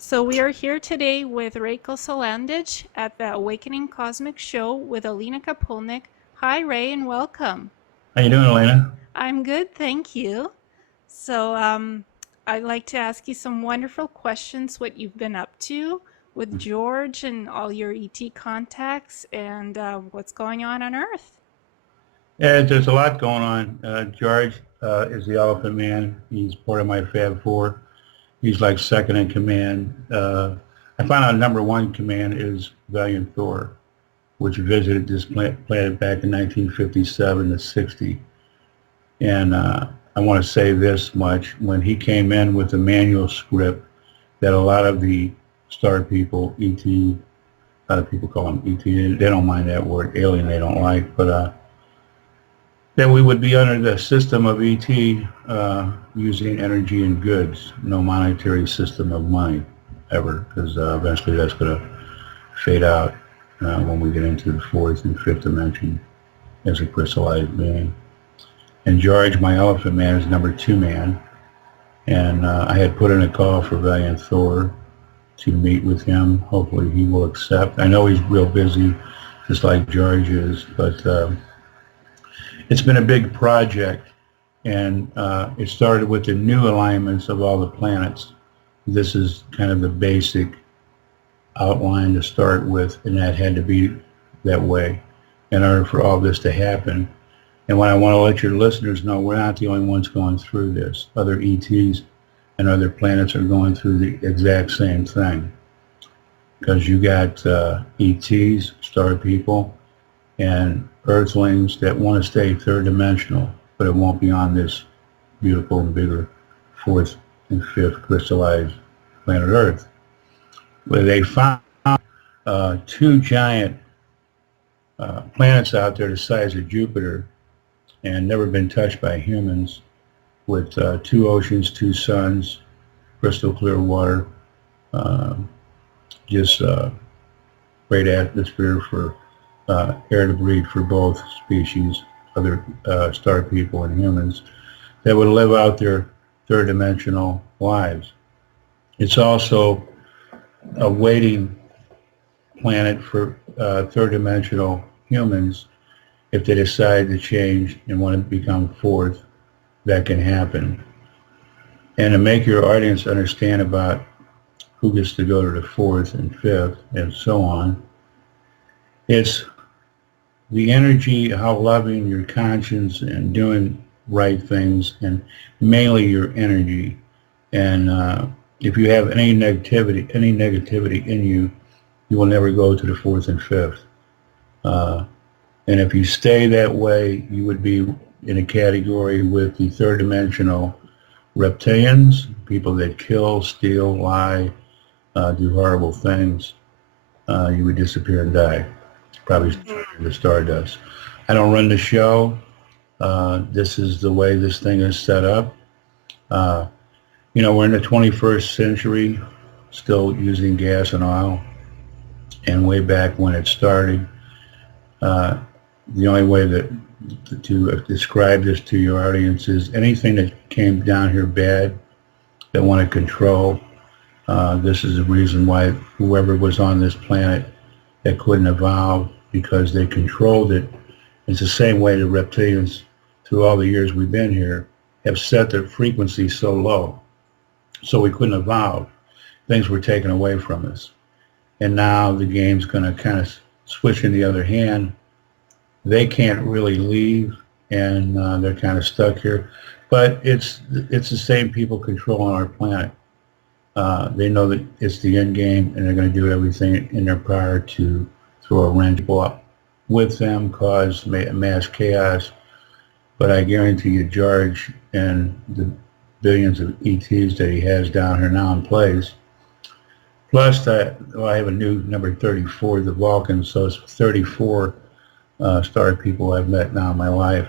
So we are here today with Ray Kosulandich at the Awakening Cosmic Show with Ileana. Hi, Ray, and welcome. How you doing, Elena? I'm good, thank you. So I'd like to ask you some wonderful questions, what you've been up to with George and all your ET contacts and what's going on Earth. Yeah, there's a lot going on. George is the Elephant Man. He's part of my Fab Four. He's like second in command. I found out number one in command is Valiant Thor, which visited this planet back in 1957 to 60. And I want to say this much. When he came in with the manual script that a lot of the star people, ET, a lot of people call them ET, they don't mind that word, alien they don't like, but that we would be under the system of ET using energy and goods, no monetary system of money ever, because eventually that's going to fade out when we get into the fourth and fifth dimension as a crystallized being. And George, my Elephant Man, is number two man. And I had put in a call for Valiant Thor to meet with him. Hopefully he will accept. I know he's real busy, just like George is, but it's been a big project, and it started with the new alignments of all the planets. This is kind of the basic outline to start with, and that had to be that way in order for all this to happen. And what I want to let your listeners know, we're not the only ones going through this. Other ETs and other planets are going through the exact same thing. Because you got ETs, star people, and Earthlings that want to stay third dimensional, but it won't be on this beautiful and bigger fourth and fifth crystallized planet Earth. Where they found two giant planets out there the size of Jupiter and never been touched by humans, with two oceans, two suns, crystal clear water, just great atmosphere for air to breathe for both species, other star people and humans, that would live out their third dimensional lives. It's also a waiting planet for third dimensional humans. If they decide to change and want to become fourth, that can happen. And to make your audience understand about who gets to go to the fourth and fifth and so on, it's the energy, how loving your conscience and doing right things, and mainly your energy. And if you have any negativity in you, you will never go to the fourth and fifth. And if you stay that way, you would be in a category with the third dimensional reptilians, people that kill, steal, lie, do horrible things. You would disappear and die. Probably the stardust. I don't run the show. This is the way this thing is set up. We're in the 21st century, still using gas and oil. And way back when it started, the only way to describe this to your audience is anything that came down here bad, that want to control. This is the reason why whoever was on this planet that couldn't evolve, because they controlled it. It's the same way the reptilians, through all the years we've been here, have set their frequency so low, so we couldn't evolve. Things were taken away from us. And now the game's going to kind of switch in the other hand. They can't really leave, and they're kind of stuck here. But it's the same people controlling our planet. They know that it's the end game, and they're going to do everything in their power to throw a wrench up with them, cause mass chaos. But I guarantee you, George and the billions of ETs that he has down here now in place, plus I have a new number 34, the Vulcans, so it's 34 star people I've met now in my life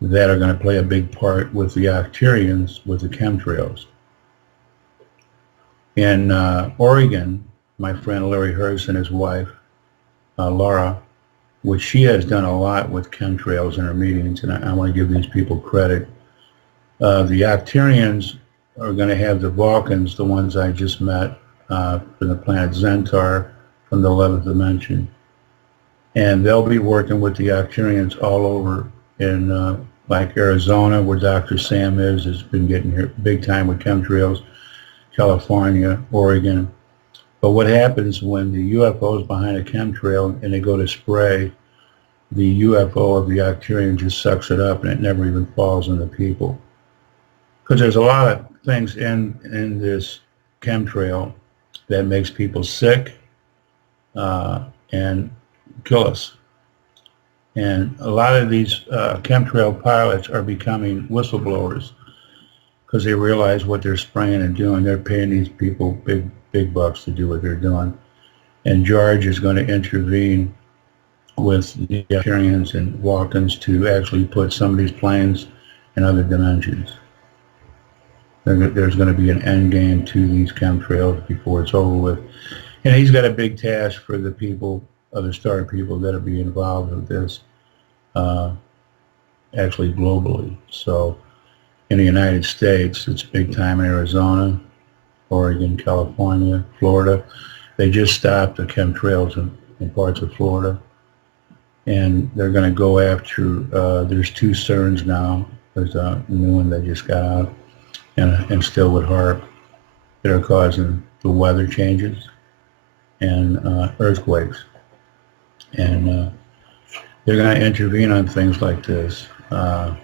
that are going to play a big part with the Arcturians, with the Chemtrails. In Oregon, my friend Larry Hurst and his wife, Laura, which she has done a lot with chemtrails in her meetings, and I want to give these people credit. The Arcturians are going to have the Vulcans, the ones I just met, from the planet Xantar from the 11th dimension. And they'll be working with the Arcturians all over in like Arizona, where Dr. Sam has been getting here big time with chemtrails, California, Oregon. But what happens when the UFO is behind a chemtrail and they go to spray, the UFO of the Arcturian just sucks it up and it never even falls on the people. Because there's a lot of things in this chemtrail that makes people sick and kill us. And a lot of these chemtrail pilots are becoming whistleblowers because they realize what they're spraying and doing. They're paying these people big bucks to do what they're doing. And George is going to intervene with the Arcturians and Walkins to actually put some of these planes in other dimensions. There's going to be an end game to these chemtrails before it's over with. And he's got a big task for the people, other star people that will be involved with this, actually globally. So in the United States, it's big time in Arizona, Oregon, California, Florida. They just stopped the chemtrails in parts of Florida. And they're going to go after, there's 2 CERNs now. There's a new one that just got out, and still with HAARP, that are causing the weather changes and earthquakes. And they're going to intervene on things like this. I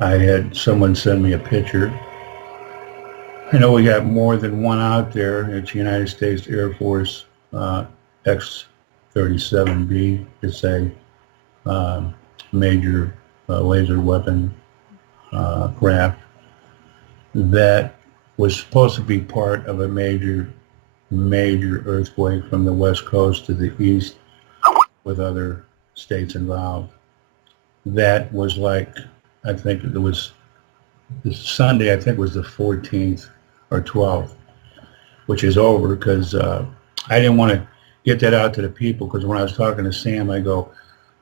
had someone send me a picture. I know we got more than one out there. It's United States Air Force X-37B. It's a major laser weapon craft that was supposed to be part of a major earthquake from the west coast to the east with other states involved. That was like, I think it was this Sunday, I think was the 14th or 12th, which is over because I didn't want to get that out to the people, because when I was talking to Sam, I go,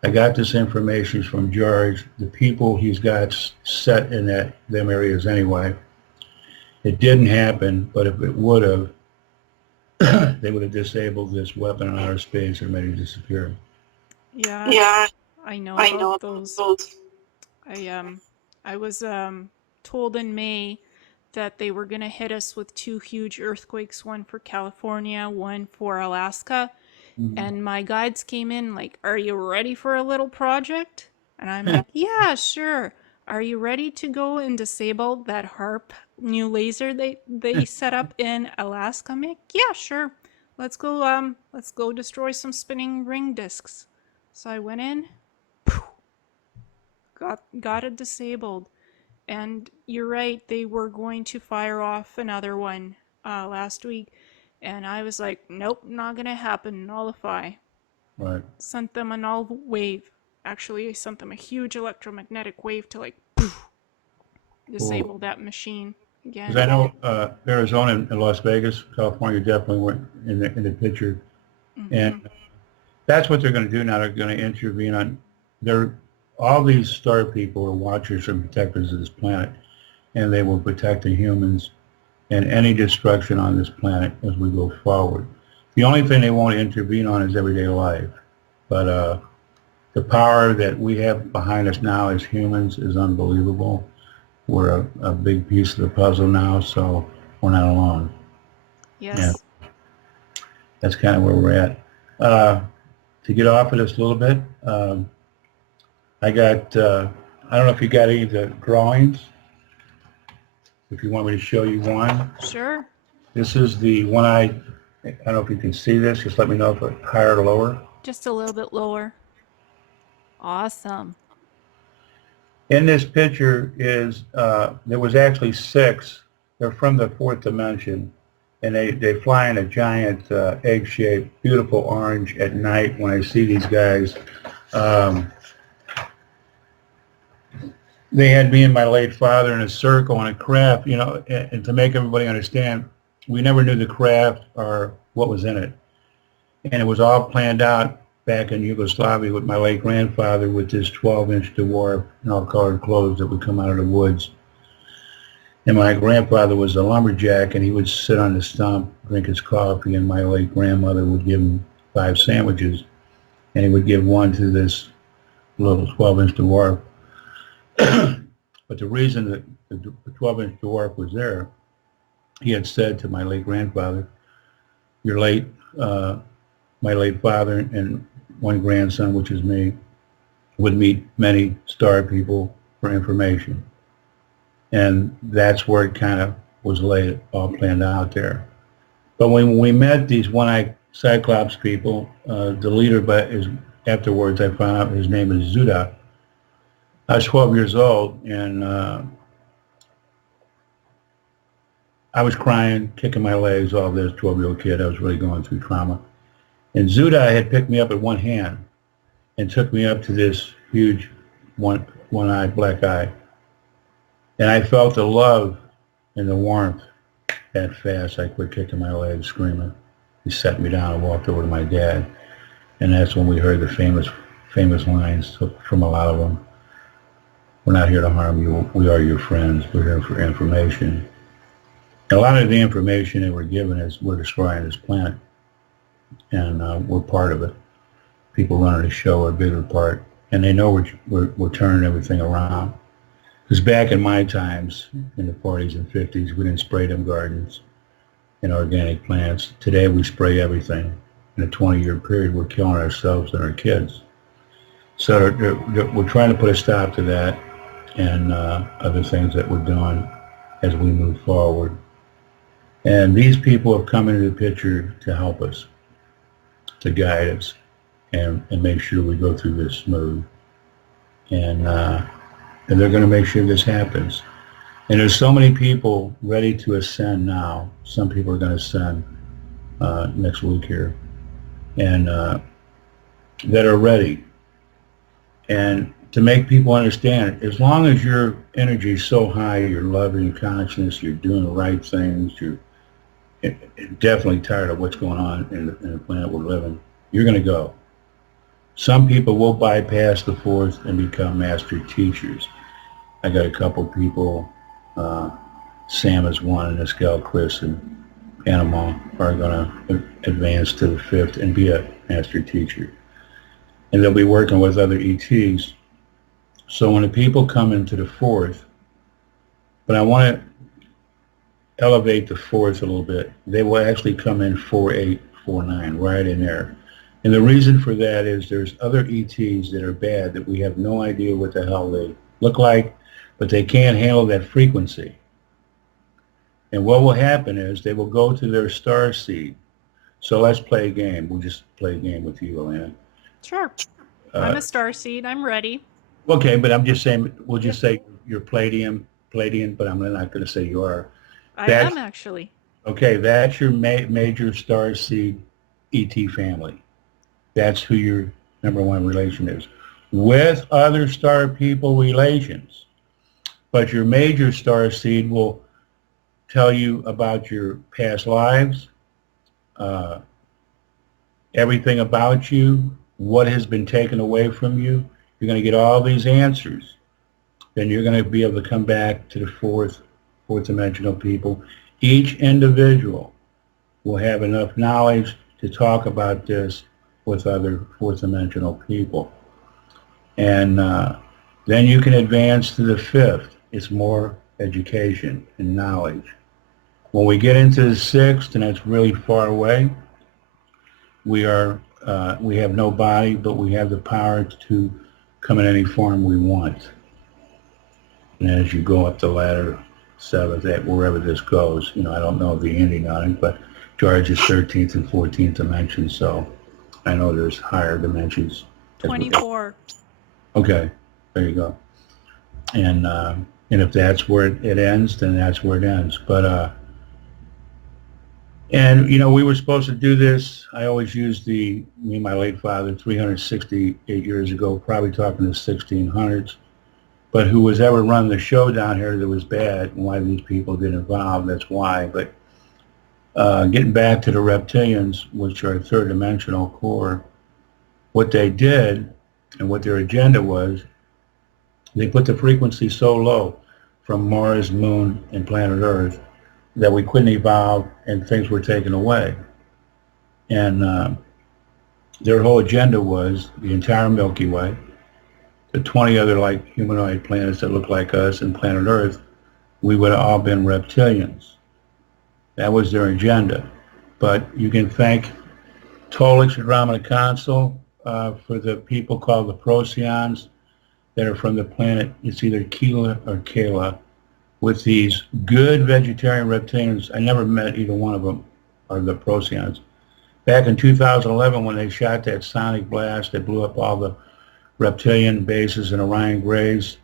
I got this information from George, the people he's got set in them areas anyway. It didn't happen, but if it would have, they would have disabled this weapon in outer space and made it disappear. Yeah, I know about those. I was told in May that they were going to hit us with 2 huge earthquakes, one for California, one for Alaska. Mm-hmm. And my guides came in like, are you ready for a little project? And I'm like, yeah, sure. Are you ready to go and disable that HAARP new laser they set up in Alaska? I'm like, yeah, sure. Let's go destroy some spinning ring discs. So I went in, got it disabled. And you're right, they were going to fire off another one last week. And I was like, nope, not going to happen, nullify. Right. Sent them a null wave. Actually, I sent them a huge electromagnetic wave to like disable that machine again. Because I know Arizona and Las Vegas, California definitely weren't in the picture. Mm-hmm. And that's what they're going to do now. They're going to intervene on, all these star people are watchers and protectors of this planet, and they will protect the humans and any destruction on this planet as we go forward. The only thing they won't intervene on is everyday life. But the power that we have behind us now as humans is unbelievable. We're a big piece of the puzzle now, so we're not alone. Yes. Yeah. That's kind of where we're at. To get off of this a little bit, I got, I don't know if you got any of the drawings. If you want me to show you one. Sure. This is the one I don't know if you can see this. Just let me know if it's higher or lower. Just a little bit lower. Awesome. In this picture is, there was actually 6. They're from the 4th dimension. And they fly in a giant egg-shaped, beautiful orange at night when I see these guys. They had me and my late father in a circle on a craft, you know, and to make everybody understand, we never knew the craft or what was in it. And it was all planned out back in Yugoslavia with my late grandfather with this 12-inch dwarf in all colored clothes that would come out of the woods. And my grandfather was a lumberjack, and he would sit on the stump, drink his coffee, and my late grandmother would give him 5 sandwiches, and he would give one to this little 12-inch dwarf. But the reason that the 12-inch dwarf was there, he had said to my late grandfather, your late, my late father and one grandson, which is me, would meet many star people for information. And that's where it kind of was laid, all planned out there. But when we met these one-eyed Cyclops people, the leader, but afterwards I found out his name is Zuda. I was 12 years old, and I was crying, kicking my legs, all this 12-year-old kid. I was really going through trauma. And Zuda had picked me up at one hand and took me up to this huge one-eyed black eye. And I felt the love and the warmth that fast. I quit kicking my legs, screaming. He set me down and walked over to my dad. And that's when we heard the famous lines from a lot of them. We're not here to harm you. We are your friends. We're here for information. And a lot of the information that we're given is we're destroying this planet. And we're part of it. People running the show are a bigger part. And they know we're turning everything around. Because back in my times, in the 40s and 50s, we didn't spray them gardens and organic plants. Today we spray everything. In a 20-year period, we're killing ourselves and our kids. So we're trying to put a stop to that and other things that we're doing as we move forward. And these people have come into the picture to help us, to guide us, and make sure we go through this smooth. And they're going to make sure this happens. And there's so many people ready to ascend now. Some people are going to ascend next week here, and that are ready. And to make people understand, as long as your energy is so high, you're loving your consciousness, you're doing the right things, you're definitely tired of what's going on in the planet we're living, you're going to go. Some people will bypass the fourth and become master teachers. I got a couple people, Sam is one, and this gal Chris in Panama are going to advance to the fifth and be a master teacher. And they'll be working with other ETs. So when the people come into the fourth, but I want to elevate the fourth a little bit, they will actually come in 4-8, 4-9, right in there. And the reason for that is there's other ETs that are bad that we have no idea what the hell they look like, but they can't handle that frequency. And what will happen is they will go to their star seed. So let's play a game. We'll just play a game with you, Ileana. Sure. I'm a starseed. I'm ready. Okay, but I'm just saying, we'll just say you're Palladian, but I'm not going to say you are. I am actually. Okay, that's your major star seed ET family. That's who your number one relation is. With other star people relations. But your major star seed will tell you about your past lives, everything about you, what has been taken away from you. You're going to get all these answers. Then you're going to be able to come back to the fourth dimensional people. Each individual will have enough knowledge to talk about this with other fourth dimensional people. And then you can advance to the fifth. It's more education and knowledge. When we get into the sixth, and that's really far away, we have no body, but we have the power to come in any form we want. And as you go up the ladder, seventh, wherever this goes, I don't know the ending on it, but George is 13th and 14th dimension, so I know there's higher dimensions. 24. Okay, there you go. And if that's where it ends, then that's where it ends. But and we were supposed to do this. I always used me and my late father 368 years ago, probably talking the 1600s. But who was ever running the show down here that was bad, and why these people get involved, that's why. But getting back to the reptilians, which are third dimensional core, what they did and what their agenda was, they put the frequency so low. from Mars, Moon, and planet Earth that we couldn't evolve and things were taken away. And their whole agenda was the entire Milky Way, the 20 other like humanoid planets that look like us and planet Earth, we would have all been reptilians. That was their agenda. But you can thank Tolich and Ramana Council for the people called the Procyons that are from the planet, it's either Kela or Kala, with these good vegetarian reptilians. I never met either one of them, or the Procyons. Back in 2011, when they shot that sonic blast that blew up all the reptilian bases in Orion Graves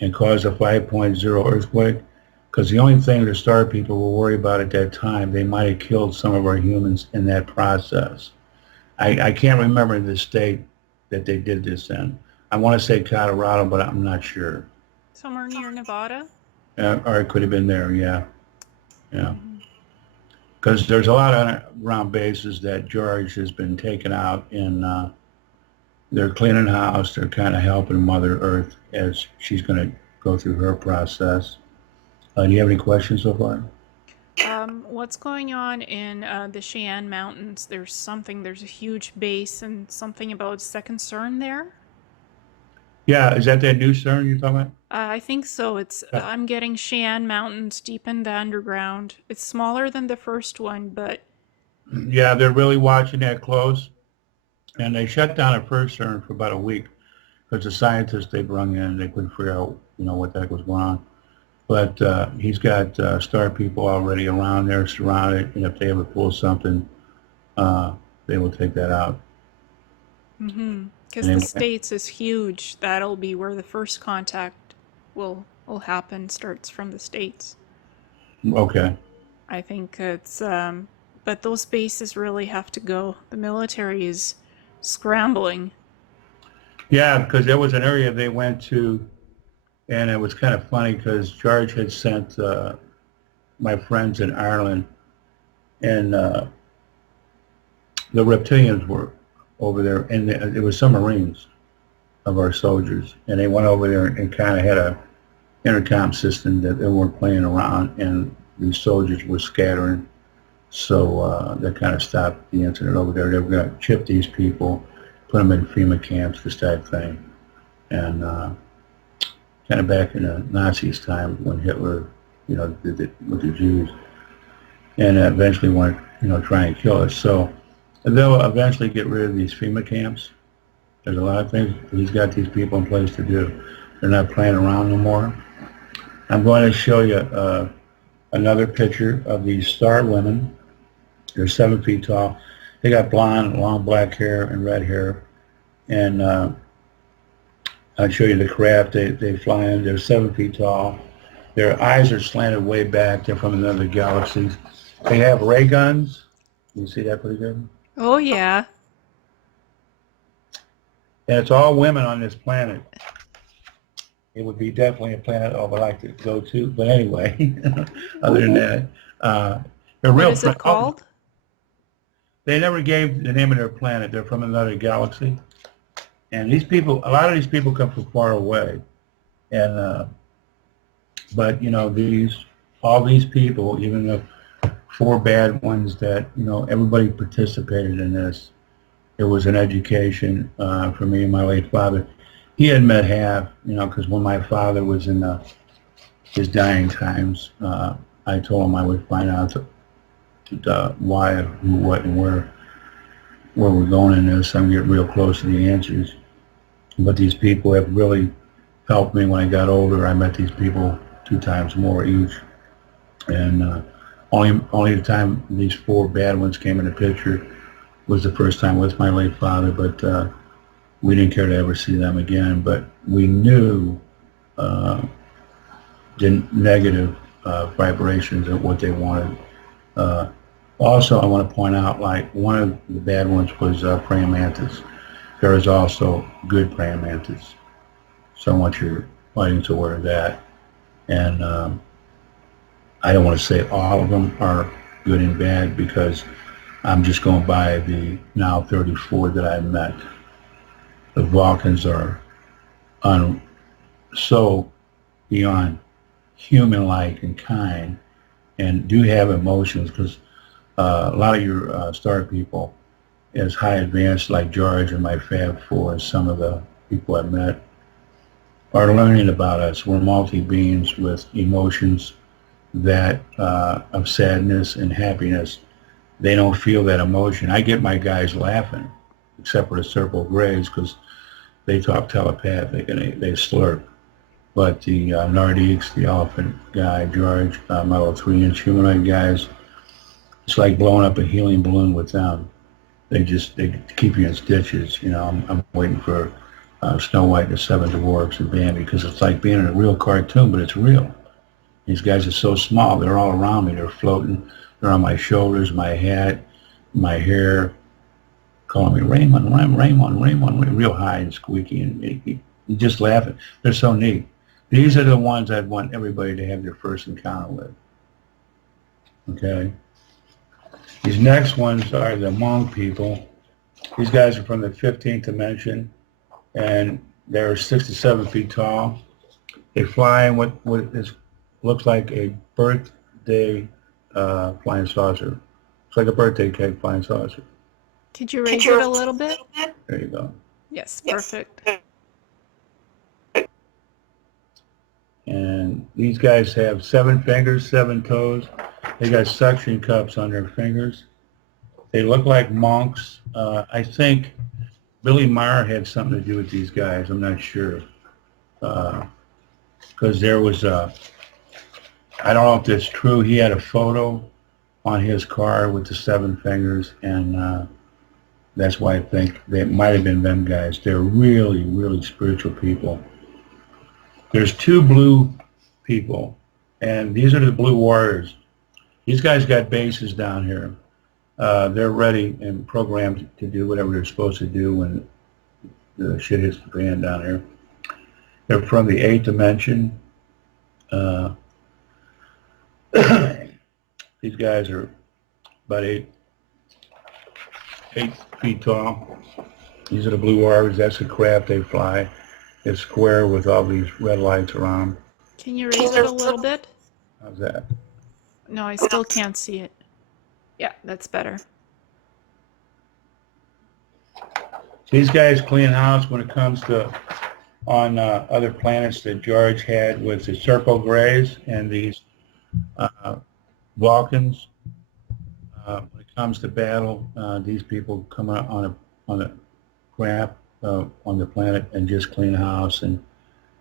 and caused a 5.0 earthquake, because the only thing the star people were worried about at that time, they might have killed some of our humans in that process. I can't remember the state that they did this in. I want to say Colorado, but I'm not sure. Somewhere near Nevada? Or it could have been there, yeah. Yeah. Mhm. Because there's a lot of underground bases that George has been taken out, and they're cleaning house. They're kind of helping Mother Earth as she's going to go through her process. Do you have any questions so far? What's going on in the Cheyenne Mountains? There's a huge base and something about second CERN there? Yeah, is that new CERN you're talking about? I think so. I'm getting Cheyenne Mountains deep in the underground. It's smaller than the first one, but Yeah, they're really watching that close. And they shut down at first CERN for about a week because the scientists they brought in, they couldn't figure out, what the heck was going on. But he's got star people already around there surrounded, and if they ever pull something, they will take that out. because the States is huge. That'll be where the first contact will happen, starts from the States. Okay. I think but those bases really have to go. The military is scrambling. Yeah, because there was an area they went to, and it was kind of funny because George had sent my friends in Ireland, and the reptilians were over there, and it was some Marines of our soldiers, and they went over there and kind of had a intercom system that they weren't playing around, and these soldiers were scattering, so that kind of stopped the incident over there. They were going to chip these people, put them in FEMA camps, this type thing, and kind of back in the Nazis' time when Hitler, did it with the Jews, and eventually wanted, try and kill us. So they'll eventually get rid of these FEMA camps. There's a lot of things he's got these people in place to do. They're not playing around no more. I'm going to show you another picture of these star women. They're 7 feet tall. They got blonde, long black hair and red hair. And I'll show you the craft they fly in. They're 7 feet tall. Their eyes are slanted way back. They're from another galaxy. They have ray guns. You see that pretty good? Oh yeah. And it's all women on this planet. It would be definitely a planet I would like to go to. But anyway, other than that, they're What real. is it called? They never gave the name of their planet. They're from another galaxy. And these people, a lot of these people come from far away. And, but, all these people, even the 4 bad ones that, everybody participated in this. It was an education for me and my late father. He had met half, because when my father was in his dying times, I told him I would find out why, who, what, and where we're going in this. I'm getting real close to the answers. But these people have really helped me when I got older. I met these people 2 times more each. And only the time these 4 bad ones came in the picture was the first time with my late father, but we didn't care to ever see them again. But we knew the negative vibrations of what they wanted. Also, I want to point out, like, one of the bad ones was praying mantis. There is also good praying mantis. So I want your audience aware of that. And I don't want to say all of them are good and bad because I'm just going by the now 34 that I met. The Vulcans are so beyond human-like and kind and do have emotions, because a lot of your star people, as high advanced like George and my Fab Four and some of the people I've met, are learning about us. We're multi-beings with emotions that of sadness and happiness. They don't feel that emotion. I get my guys laughing, except for the Circle Grays, because they talk telepathic and they slurp. But the Nardiques, the elephant guy, George, my little 3-inch humanoid guys, it's like blowing up a helium balloon with them. They keep you in stitches. You know, I'm waiting for Snow White and the Seven Dwarfs and Bambi, because it's like being in a real cartoon, but it's real. These guys are so small. They're all around me. They're floating. They're on my shoulders, my hat, my hair, calling me Raymond, Raymond, real high and squeaky, and you just laughing. They're so neat. These are the ones I'd want everybody to have their first encounter with. Okay? These next ones are the Hmong people. These guys are from the 15th dimension, and they're 6 to 7 feet tall. They fly in what looks like a birthday flying saucer. It's like a birthday cake flying saucer. Could you raise it a little bit? There you go. Yes, perfect. And these guys have 7 fingers, 7 toes. They got suction cups on their fingers. They look like monks. I think Billy Maher had something to do with these guys. I'm not sure. Because there was I don't know if that's true. He had a photo on his car with the 7 fingers, and that's why I think they might have been them guys. They're really, really spiritual people. There's 2 blue people, and these are the Blue Warriors. These guys got bases down here. They're ready and programmed to do whatever they're supposed to do when the shit hits the fan down here. They're from the 8th dimension. These guys are about 8 feet tall. These are the Blue Warriors. That's the craft they fly. It's square with all these red lights around. Can you raise it a little bit? How's that? No, I still can't see it. Yeah, that's better. These guys clean house when it comes to on other planets that George had with the Circle Grays and these Vulcans. When it comes to battle, these people come out on a craft on the planet and just clean house and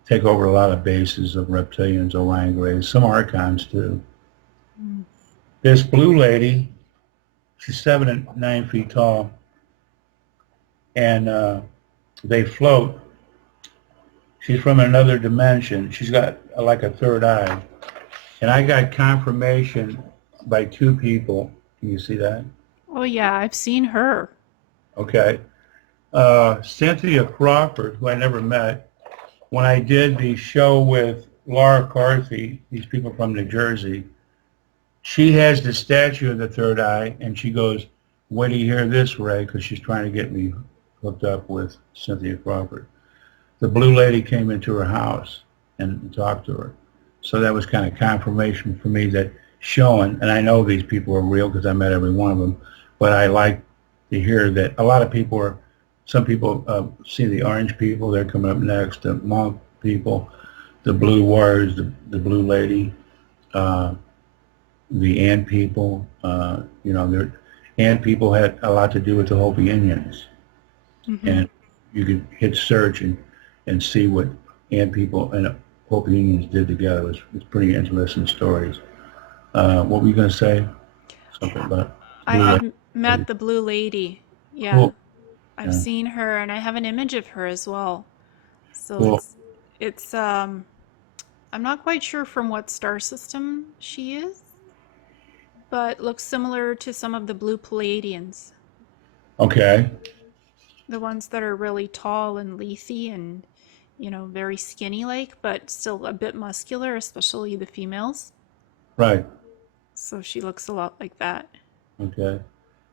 take over a lot of bases of reptilians, Orion Grays, some Archons too. Mm. This blue lady, she's 7 and 9 feet tall, and they float. She's from another dimension. She's got like a third eye. And I got confirmation by 2 people. Can you see that? Oh yeah, I've seen her. Okay. Cynthia Crawford, who I never met, when I did the show with Laura Carthy, these people from New Jersey, she has the statue of the third eye, and she goes, wait till you hear this, Ray, because she's trying to get me hooked up with Cynthia Crawford. The blue lady came into her house and talked to her. So that was kind of confirmation for me that showing, and I know these people are real because I met every one of them, but I like to hear that a lot of people are, some people see the orange people, they're coming up next, the monk people, the blue warriors, the blue lady, the ant people, ant people had a lot to do with the Hopi Indians. Mm-hmm. And you could hit search and see what ant people and Hopi Indians did together. It's pretty interesting stories. What were you going to say? Something about I had met the blue lady. Yeah. Cool. I've seen her, and I have an image of her as well. So cool. it's I'm not quite sure from what star system she is, but looks similar to some of the blue Pleiadians. Okay. The ones that are really tall and leafy and, very skinny like, but still a bit muscular, especially the females. Right. So she looks a lot like that. Okay.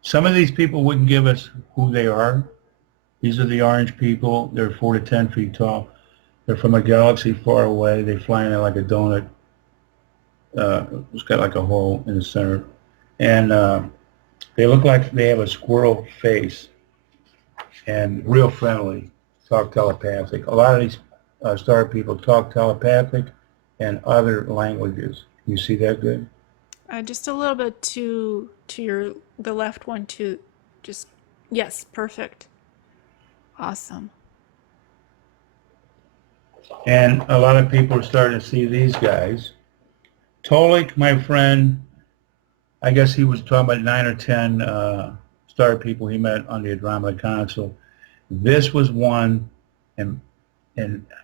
Some of these people wouldn't give us who they are. These are the orange people. They're 4 to 10 feet tall. They're from a galaxy far away. They fly in like a donut It's got like a hole in the center, and they look like they have a squirrel face and real friendly. Talk telepathic. A lot of these star people talk telepathic and other languages. You see that good? Just a little bit to your the left one too. Just yes, perfect. Awesome. And a lot of people are starting to see these guys. Tolik, my friend, I guess he was talking about 9 or 10 star people he met on the Andromeda Console. This was one, and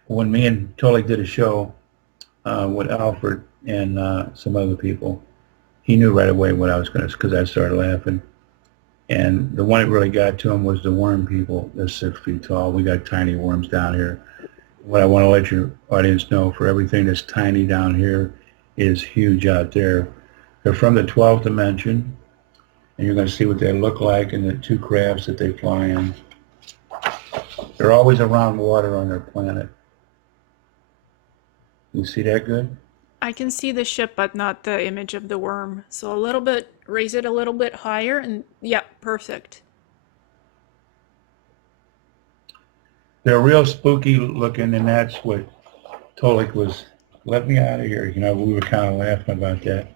when me and Tolik did a show with Alfred and some other people, he knew right away what I was going to, because I started laughing. And the one that really got to him was the worm people. They're 6 feet tall. We got tiny worms down here. What I want to let your audience know, for everything that's tiny down here is huge out there. They're from the 12th dimension, and you're going to see what they look like in the 2 crafts that they fly in. They're always around water on their planet. You see that good? I can see the ship, but not the image of the worm. So a little bit, raise it a little bit higher, and yeah, perfect. They're real spooky looking, and that's what Tolik was, let me out of here. You know, we were kind of laughing about that.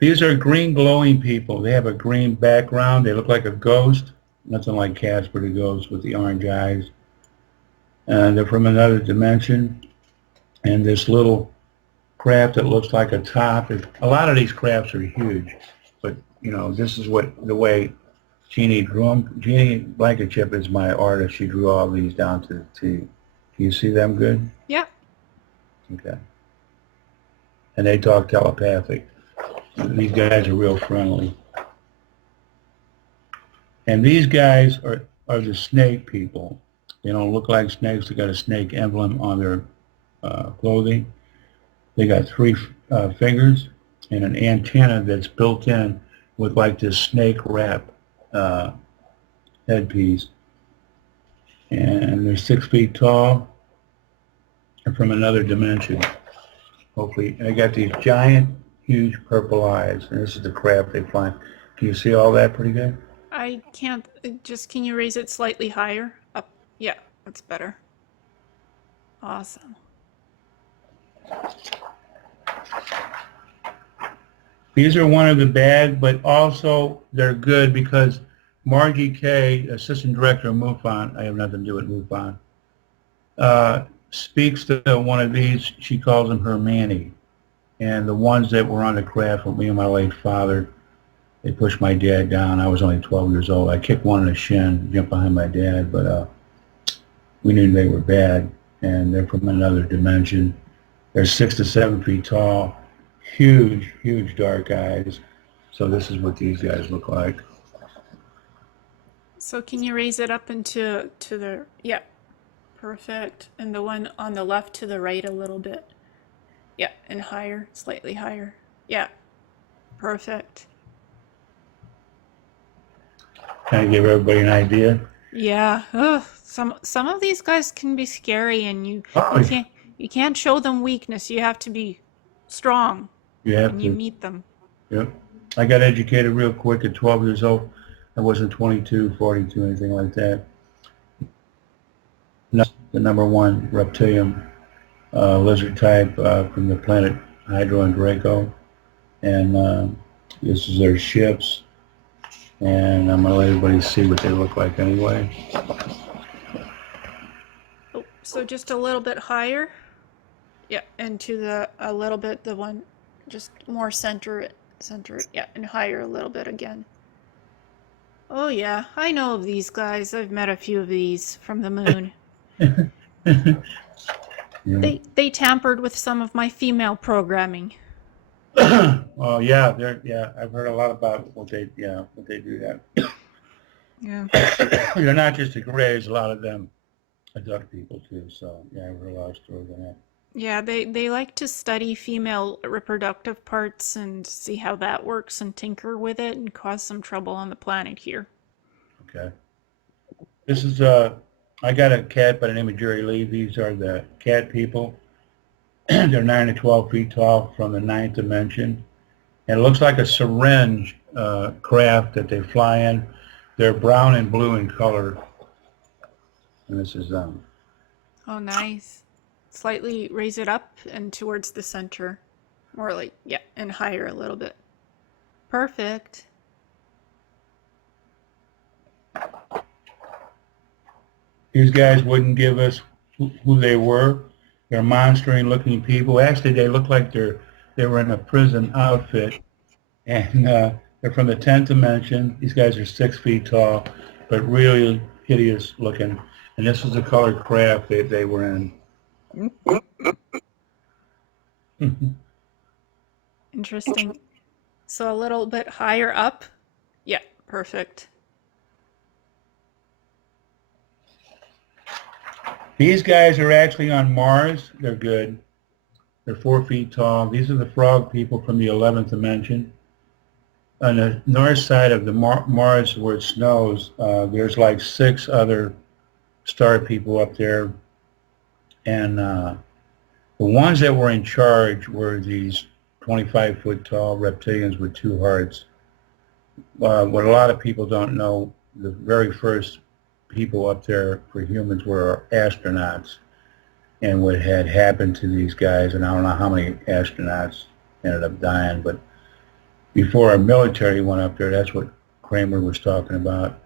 These are green glowing people. They have a green background. They look like a ghost. Nothing like Casper the Ghost with the orange eyes. And they're from another dimension. And this little craft that looks like a top. A lot of these crafts are huge. But, you know, this is what the way Jeannie drew them. Jeannie Blankenship is my artist. She drew all these down to the T. Can you see them good? Yeah. Okay. And they talk telepathic. These guys are real friendly. And these guys are the snake people. They don't look like snakes. They got a snake emblem on their clothing. They got 3 fingers and an antenna that's built in with like this snake wrap headpiece. And they're 6 feet tall and from another dimension. Hopefully, and they got these giant, huge purple eyes. And this is the craft they fly. Can you see all that pretty good? I can't, just can you raise it slightly higher? Up. Yeah, that's better. Awesome. These are one of the bad, but also they're good because Margie Kay, assistant director of MUFON, I have nothing to do with MUFON, speaks to one of these. She calls him her Manny. And the ones that were on the craft with me and my late father, they pushed my dad down. I was only 12 years old. I kicked one in the shin, jumped behind my dad, but we knew they were bad, and they're from another dimension. They're 6 to 7 feet tall, huge, huge dark eyes. So this is what these guys look like. So can you raise it up into the, yeah, perfect. And the one on the left to the right a little bit. Yeah, and higher, slightly higher. Yeah, perfect. Kind of give everybody an idea. Yeah. Ugh. Some of these guys can be scary, and Oh, you can't show them weakness. You have to be strong you have when you to. meet them. Yep. I got educated real quick at 12 years old. I wasn't 22, 42, anything like that. The number 1 reptilian lizard type from the planet Hydro and Draco. And this is their ships. And I'm going to let everybody see what they look like anyway. Oh, so just a little bit higher. Yeah, and to the a little bit the one, just more center it. Yeah, and higher a little bit again. Oh yeah, I know of these guys. I've met a few of these from the moon. Yeah. They tampered with some of my female programming. Oh yeah, yeah. I've heard a lot about what they do that. Yeah. They're not just the Greys. A lot of them abduct people too. So yeah, I've heard a lot of stories on that. Yeah, they like to study female reproductive parts and see how that works and tinker with it and cause some trouble on the planet here. Okay. This is I got a cat by the name of Jerry Lee. These are the cat people. They're 9 to 12 feet tall from the ninth dimension. And it looks like a syringe craft that they fly in. They're brown and blue in color. And this is them. Oh, nice. Slightly raise it up and towards the center. More like, yeah, and higher a little bit. Perfect. These guys wouldn't give us who they were. They're monster looking people. Actually, they look like they were in a prison outfit. And they're from the 10th dimension. These guys are 6 feet tall, but really hideous looking. And this is the colored craft they were in. Interesting. So a little bit higher up. Yeah, perfect. These guys are actually on Mars. They're good. They're 4 feet tall. These are the frog people from the 11th dimension. On the north side of the Mars where it snows, there's like 6 other star people up there. And the ones that were in charge were these 25-foot tall reptilians with 2 hearts. What a lot of people don't know, the very first people up there for humans were astronauts. And what had happened to these guys, and I don't know how many astronauts ended up dying, but before our military went up there, that's what Kramer was talking about.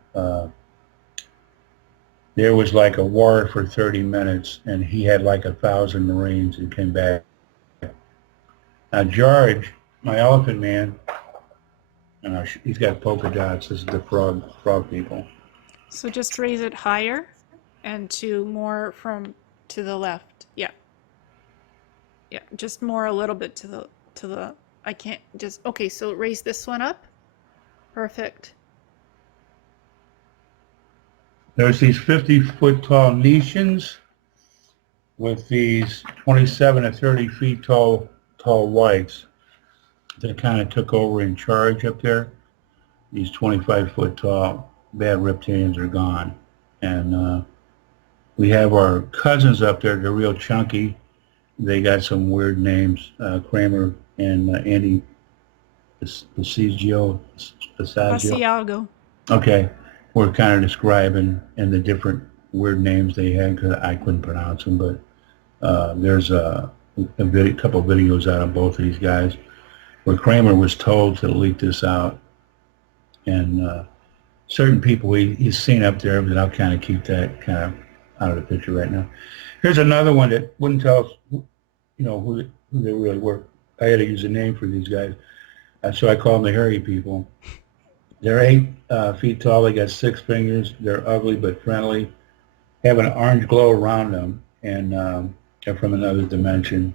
There was like a war for 30 minutes, and he had like 1,000 Marines who came back. Now George, my elephant man, he's got polka dots. This is the frog people. So just raise it higher and to more to the left. Yeah. Yeah, just more a little bit to the I can't just okay, so raise this one up. Perfect. There's these 50-foot tall Netians with these 27 to 30 feet tall whites that kind of took over in charge up there. These 25-foot tall bad reptilians are gone. And we have our cousins up there. They're real chunky. They got some weird names, Kramer and Andy Passaggio. Asiago. Okay, we're kind of describing and the different weird names they had because I couldn't pronounce them, but there's a couple videos out of both of these guys where Kramer was told to leak this out, and certain people he's seen up there, but I'll kind of keep that kind of out of the picture right now. Here's another one that wouldn't tell us, who they really were. I had to use a name for these guys, so I call them the hairy people. They're 8 feet tall. They got 6 fingers. They're ugly but friendly. Have an orange glow around them, and they're from another dimension.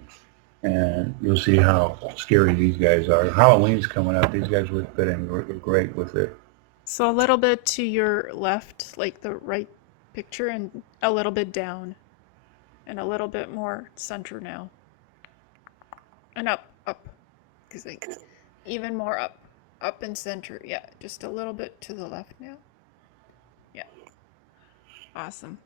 And you'll see how scary these guys are. Halloween's coming up. These guys would fit in great with it. So a little bit to your left, like the right picture, and a little bit down. And a little bit more center now. And up. Because like even more up. Up and center. Yeah, just a little bit to the left now. Yeah. Awesome.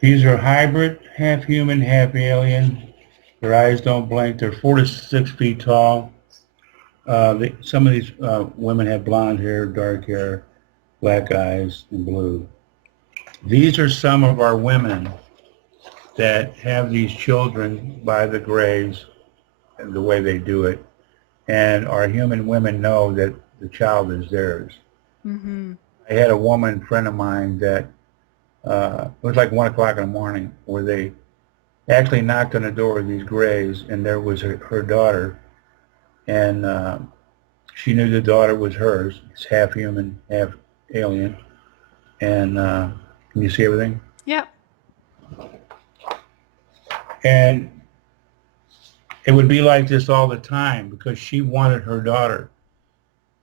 These are hybrid, half human, half alien. Their eyes don't blink. They're 4 to 6 feet tall. Some of these women have blonde hair, dark hair, black eyes, and blue. These are some of our women that have these children by the graves and the way they do it. And our human women know that the child is theirs. Mm-hmm. I had a woman friend of mine that it was like 1 o'clock in the morning where they actually knocked on the door of these graves, and there was her daughter, and she knew the daughter was hers. It's half human, half alien. And can you see everything? Yeah. And it would be like this all the time because she wanted her daughter,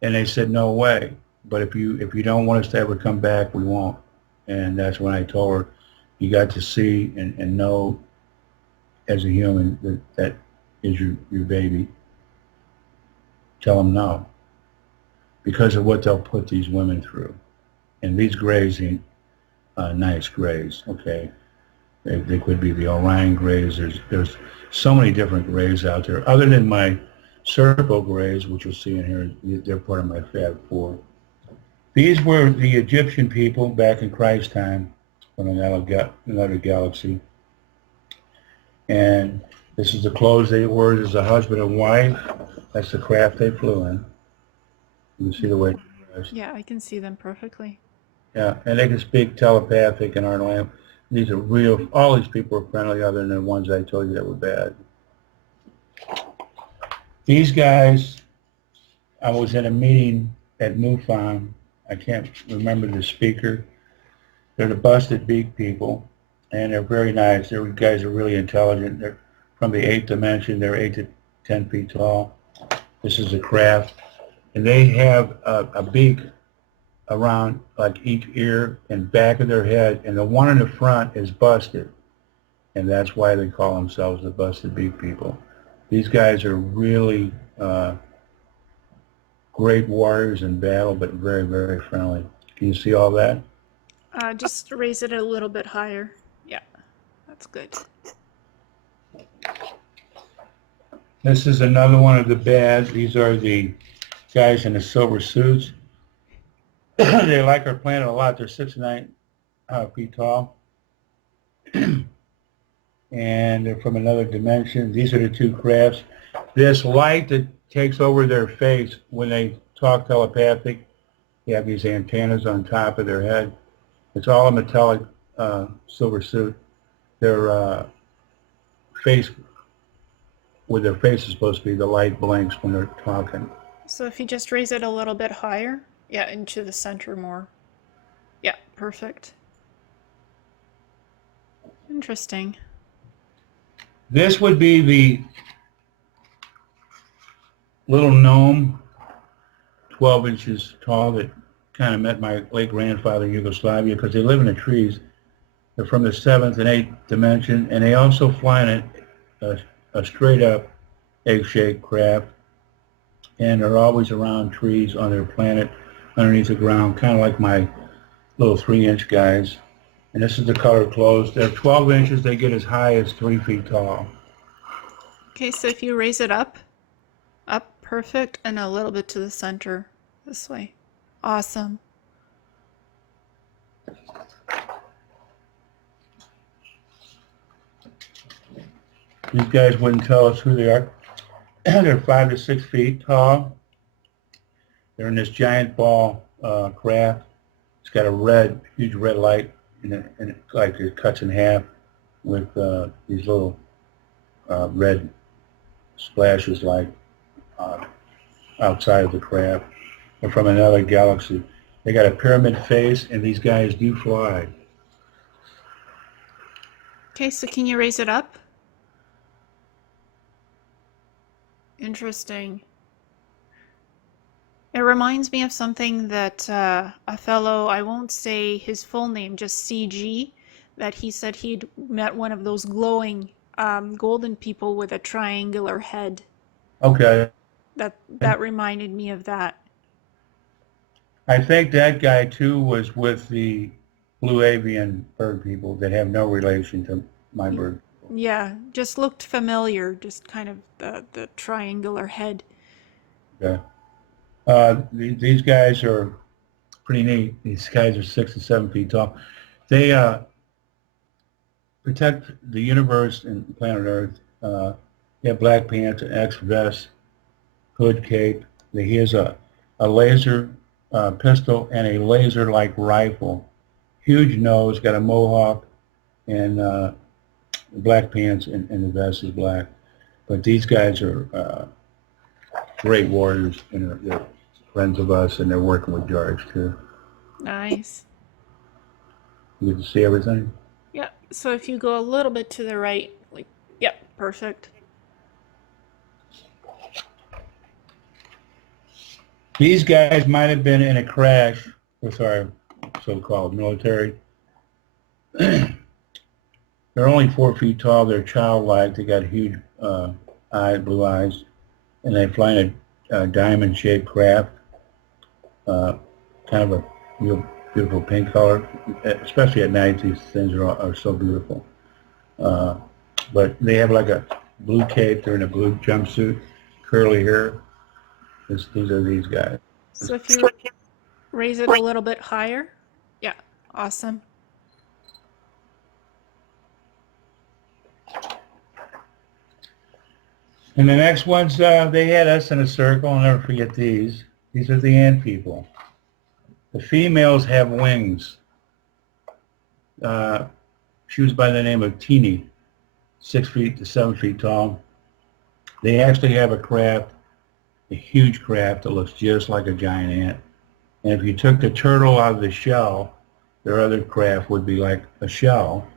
and they said no way. But if you don't want us to ever come back, we won't. And that's when I told her, you got to see and know as a human that is your baby. Tell them no, because of what they'll put these women through. And these graves ain't nice graves, okay? They could be the Orion grays. There's so many different grays out there. Other than my circle grays, which you'll see in here, they're part of my Fab Four. These were the Egyptian people back in Christ's time from another galaxy. And this is the clothes they wore as a husband and wife. That's the craft they flew in. You can see the way they're dressed. Yeah, I can see them perfectly. Yeah, and they can speak telepathic in our language. These are real, all these people are friendly other than the ones I told you that were bad. These guys, I was in a meeting at MUFON. I can't remember the speaker. They're the busted beak people, and they're very nice. They're guys are really intelligent. They're from the 8th dimension. They're 8 to 10 feet tall. This is a craft, and they have a beak around like each ear and back of their head, and the one in the front is busted, and that's why they call themselves the busted beak people. These guys are really great warriors in battle, but very, very friendly. Can you see all that? Just raise it a little bit higher. Yeah, that's good. This is another one of the bad. These are the guys in the silver suits. They like our planet a lot. They're 6 to 9 feet tall. And they're from another dimension. These are the two crafts. This light that takes over their face when they talk telepathic, they have these antennas on top of their head. It's all a metallic silver suit. Their face, where their face is supposed to be, the light blinks when they're talking. So if you just raise it a little bit higher, yeah, into the center more. Yeah, perfect. Interesting. This would be the little gnome, 12 inches tall, that kind of met my late grandfather in Yugoslavia because they live in the trees. They're from the 7th and 8th dimension, and they also fly in a straight-up egg-shaped craft, and they're always around trees on their planet underneath the ground, kind of like my little 3-inch guys. And this is the color clothes. They're 12 inches. They get as high as 3 feet tall. Okay, so if you raise it up, perfect, and a little bit to the center, this way. Awesome. These guys wouldn't tell us who they are. They're 5 to 6 feet tall. They're in this giant ball craft. It's got a huge red light, and it like it cuts in half with these little red splashes like outside of the craft. They're from another galaxy. They got a pyramid face, and these guys do fly. Okay, so can you raise it up? Interesting. It reminds me of something that a fellow, I won't say his full name, just CG, that he said he'd met one of those glowing golden people with a triangular head. Okay. That reminded me of that. I think that guy, too, was with the blue avian bird people that have no relation to my bird. Yeah, just looked familiar, just kind of the triangular head. Okay. These guys are pretty neat. These guys are 6 to 7 feet tall. They protect the universe and planet Earth. They have black pants, an X vest, hood cape. He has a laser pistol and a laser-like rifle. Huge nose, got a mohawk, and black pants, and the vest is black. But these guys are great warriors, and they're friends of us, and they're working with George too. Nice. You get to see everything? Yeah, so if you go a little bit to the right, like, yep, perfect. These guys might have been in a crash with our so-called military. They're only 4 feet tall. They're childlike. They got huge blue eyes, and they fly in a diamond-shaped craft, kind of a real beautiful pink color. Especially at night, these things are so beautiful. Uh, but they have like a blue cape. They're in a blue jumpsuit, curly hair. These are these guys. So if you raise it a little bit higher. Yeah, awesome. And the next ones, they had us in a circle. I'll never forget these. These are the ant people. The females have wings. Uh, she was by the name of Teeny, 6 feet to 7 feet tall. They actually have a craft, a huge craft that looks just like a giant ant. And if you took the turtle out of the shell, their other craft would be like a shell.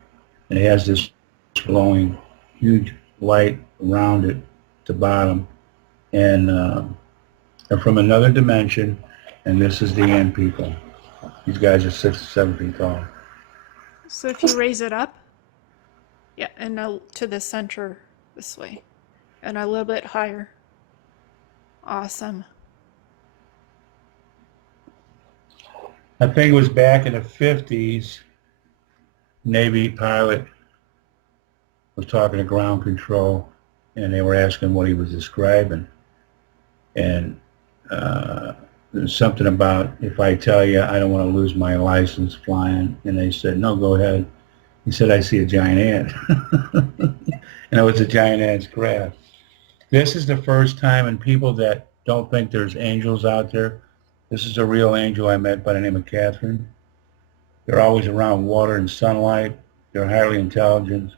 And it has this glowing, huge light around it at the bottom. And they're from another dimension, and this is the ant people. These guys are 6 to 7 feet tall. So if you raise it up, yeah, and to the center this way, and a little bit higher. Awesome. I think it was back in the 50s, Navy pilot was talking to ground control, and they were asking what he was describing. And there's something about, if I tell you I don't want to lose my license flying, and they said, no, go ahead. He said, I see a giant ant. And it was a giant ant's craft. This is the first time, and people that don't think there's angels out there, this is a real angel I met by the name of Catherine. They're always around water and sunlight. They're highly intelligent.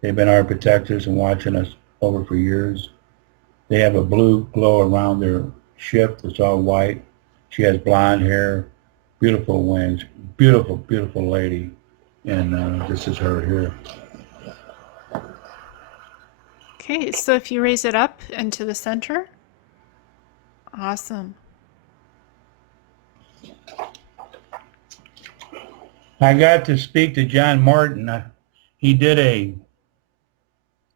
They've been our protectors and watching us over for years. They have a blue glow around their ship that's all white. She has blonde hair, beautiful wings, beautiful, beautiful lady. And this is her here. Okay, so if you raise it up into the center, awesome. I got to speak to John Martin. He did a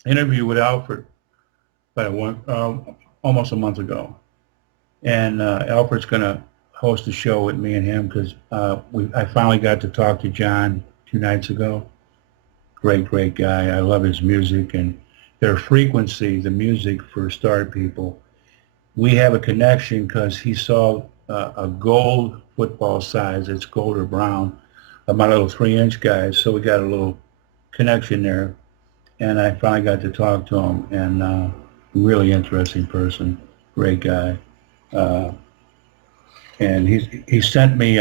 interview with Alfred almost a month ago. And Alfred's going to host a show with me and him because I finally got to talk to John 2 nights ago. Great, great guy. I love his music and their frequency, the music for Star People. We have a connection because he saw a gold football size, it's gold or brown, of my little 3-inch guys. So we got a little connection there. And I finally got to talk to him, and really interesting person, great guy. And he sent me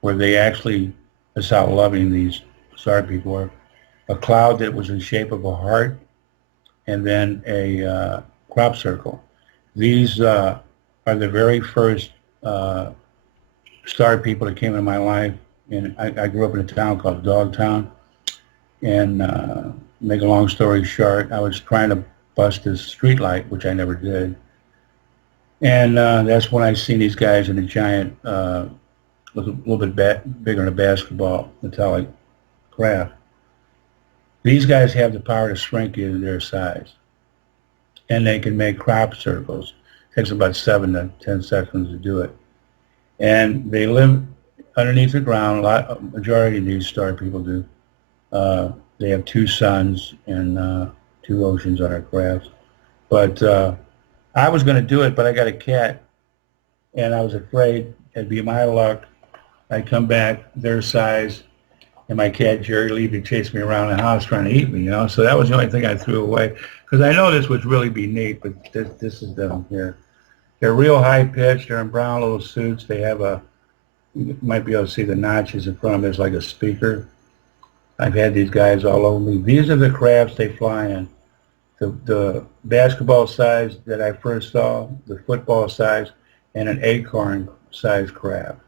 where they actually, that's how loving these Star People are, a cloud that was in shape of a heart, and then a crop circle. These are the very first Star People that came into my life. And I grew up in a town called Dogtown. And make a long story short, I was trying to bust this street light, which I never did. And that's when I seen these guys in a giant, a little bit bigger than a basketball, metallic craft. These guys have the power to shrink you to their size. And they can make crop circles. It takes about 7 to 10 seconds to do it. And they live underneath the ground. Majority of these Star People do. They have 2 suns and 2 oceans on our craft. But I was going to do it, but I got a cat, and I was afraid it'd be my luck. I'd come back their size, and my cat Jerry Lee would chase me around the house trying to eat me, you know. So that was the only thing I threw away, because I know this would really be neat, but this is them here. They're real high pitched. They're in brown little suits. They have you might be able to see the notches in front of them. There's like a speaker. I've had these guys all over me. These are the crafts they fly in. The basketball size that I first saw, the football size, and an acorn size craft.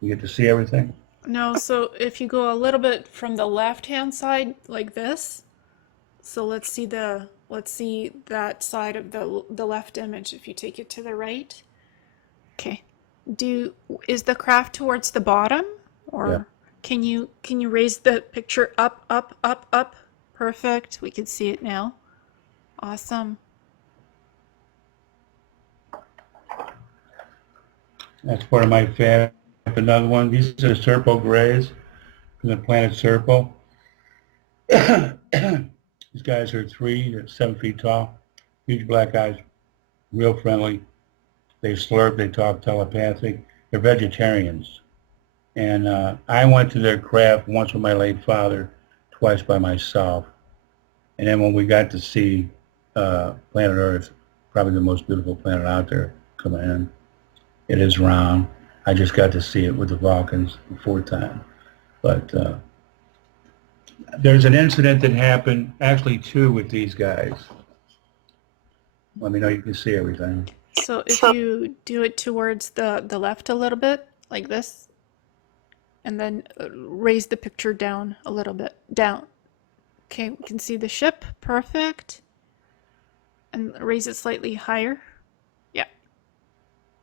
You get to see everything? No, so if you go a little bit from the left-hand side like this, so let's see that side of the left image if you take it to the right. Okay. Is the craft towards the bottom, or Yeah. can you raise the picture up, up, up, up? Perfect. We can see it now. Awesome. That's part of my fab. Another one. These are Serpo Grays. in the planet's circle. These guys are 3 to 7 feet tall, huge black eyes, real friendly. They slurp, they talk telepathic. They're vegetarians. And I went to their craft once with my late father, twice by myself. And then when we got to see planet Earth, probably the most beautiful planet out there coming in, it is round. I just got to see it with the Vulcans the 4th time. But there's an incident that happened, actually 2 with these guys. Let me know you can see everything. So if you do it towards the left a little bit, like this, and then raise the picture down a little bit, down. Okay, we can see the ship, perfect. And raise it slightly higher. Yeah,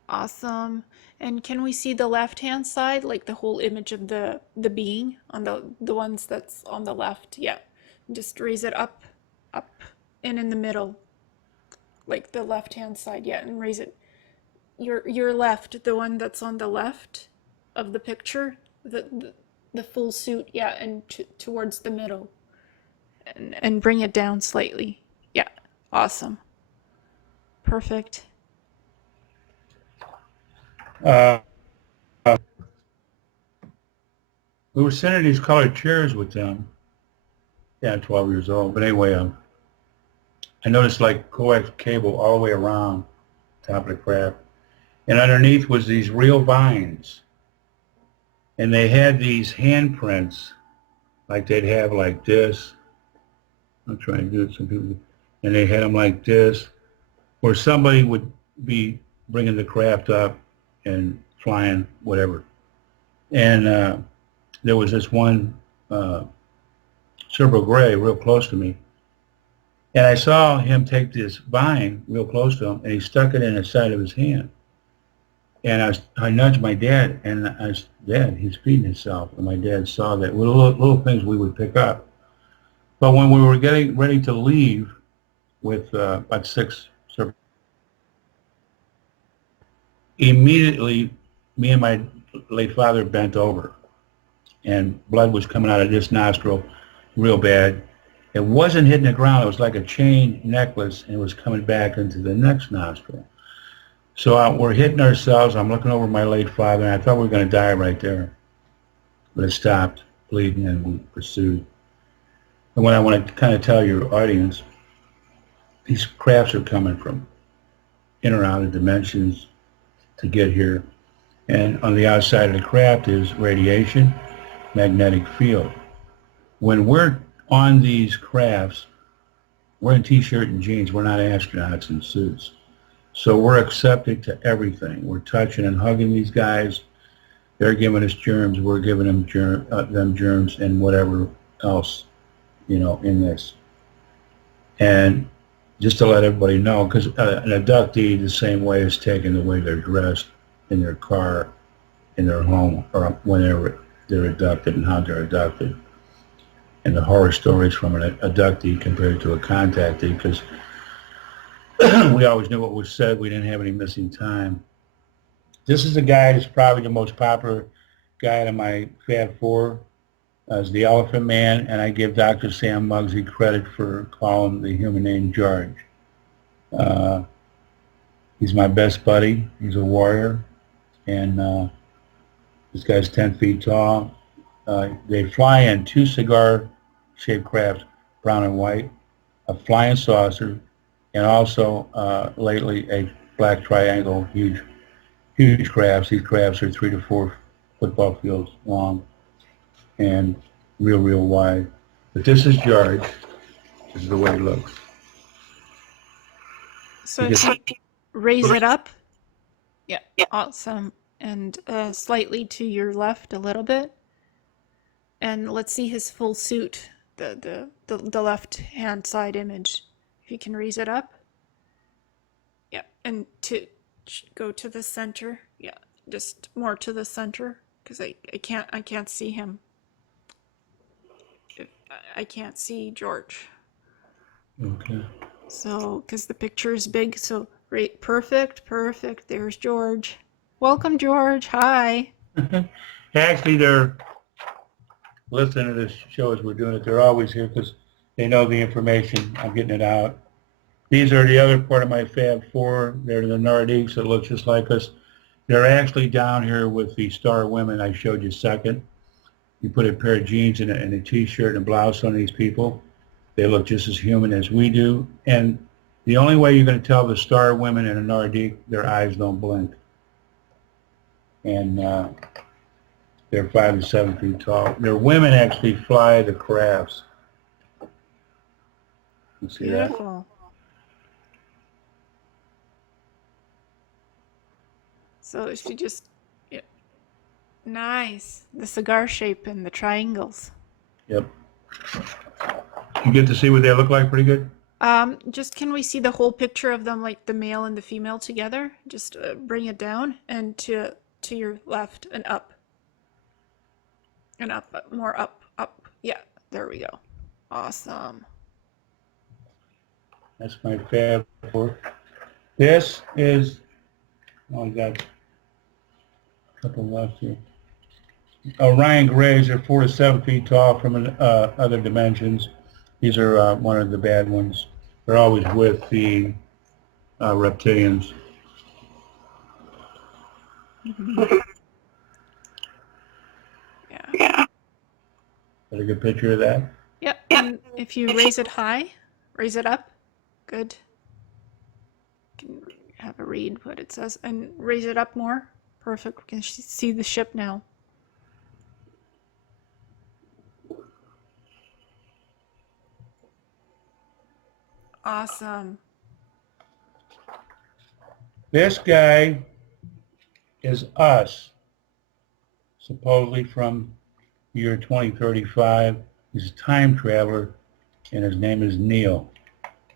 awesome. And can we see the left-hand side, like the whole image of the being on the ones that's on the left? Yeah, just raise it up, and in the middle, like the left-hand side. Yeah, and raise it. Your left, the one that's on the left of the picture, the full suit. Yeah, and towards the middle, and bring it down slightly. Yeah, awesome, perfect. We were sitting in these colored chairs with them. Yeah, 12 years old. But anyway, I noticed like coax cable all the way around top of the craft. And underneath was these real vines. And they had these handprints, like they'd have like this. I'm trying to do it, some people. And they had them like this, where somebody would be bringing the craft up and flying, whatever. And there was this one Cerebral Gray real close to me. And I saw him take this vine real close to him, and he stuck it in the side of his hand. And I nudged my dad, and I said, Dad, he's feeding himself. And my dad saw that. Little things we would pick up. But when we were getting ready to leave with about 6, immediately me and my late father bent over, and blood was coming out of this nostril real bad. It wasn't hitting the ground. It was like a chain necklace, and it was coming back into the next nostril. So we're hitting ourselves. I'm looking over my late father, and I thought we were going to die right there. But it stopped bleeding, and we pursued. And what I want to kind of tell your audience, these crafts are coming from in or out of dimensions to get here. And on the outside of the craft is radiation, magnetic field. When we're on these crafts, we're in t-shirt and jeans. We're not astronauts in suits. So we're accepted to everything. We're touching and hugging these guys. They're giving us germs. We're giving them germs and whatever else, in this. And just to let everybody know, because an abductee the same way is taken the way they're dressed in their car, in their home, or whenever they're abducted and how they're abducted. And the horror stories from an abductee compared to a contactee, because we always knew what was said. We didn't have any missing time. This is the guy that's probably the most popular guy out of my Fab Four, as the Elephant Man, and I give Dr. Sam Muggsy credit for calling the human name George. He's my best buddy. He's a warrior, and this guy's 10 feet tall. They fly in 2 cigar-shaped crafts, brown and white, a flying saucer, and also lately a black triangle, huge crafts. These crafts are 3 to 4 football fields long and real wide. But this is George. This is the way he looks. So if you raise it up, yeah, awesome. And slightly to your left a little bit. And let's see his full suit, the left-hand side image. If you can raise it up. Yeah, and to go to the center. Yeah, just more to the center, because I can't see him. I can't see George. Okay. So, because the picture is big, so right, perfect. There's George. Welcome, George. Hi. Actually, listen to this show as we're doing it. They're always here because they know the information. I'm getting it out. These are the other part of my Fab Four. They're the Nordiques that look just like us. They're actually down here with the star women I showed you second. You put a pair of jeans and a t-shirt and a blouse on these people. They look just as human as we do. And the only way you're going to tell the star women in a Nordique, their eyes don't blink. And they're 5 to 7 feet tall. Their women actually fly the crafts. You see that? Beautiful. So if you just, yeah, nice. The cigar shape and the triangles. Yep. You get to see what they look like pretty good? Just can we see the whole picture of them, like the male and the female together? Just bring it down and to your left and up. And up, more up, up. Yeah, there we go. Awesome. That's my Fab Four. This is, oh, I got a couple left here. Orion Grays are 4 to 7 feet tall from other dimensions. These are one of the bad ones. They're always with the reptilians. Mm-hmm. Yeah. Got a good picture of that? Yep. And if you raise it high, raise it up. Good. Can have a read what it says and raise it up more. Perfect. We can see the ship now. Awesome. This guy is us, supposedly from year 2035. He's a time traveler, and his name is Neil.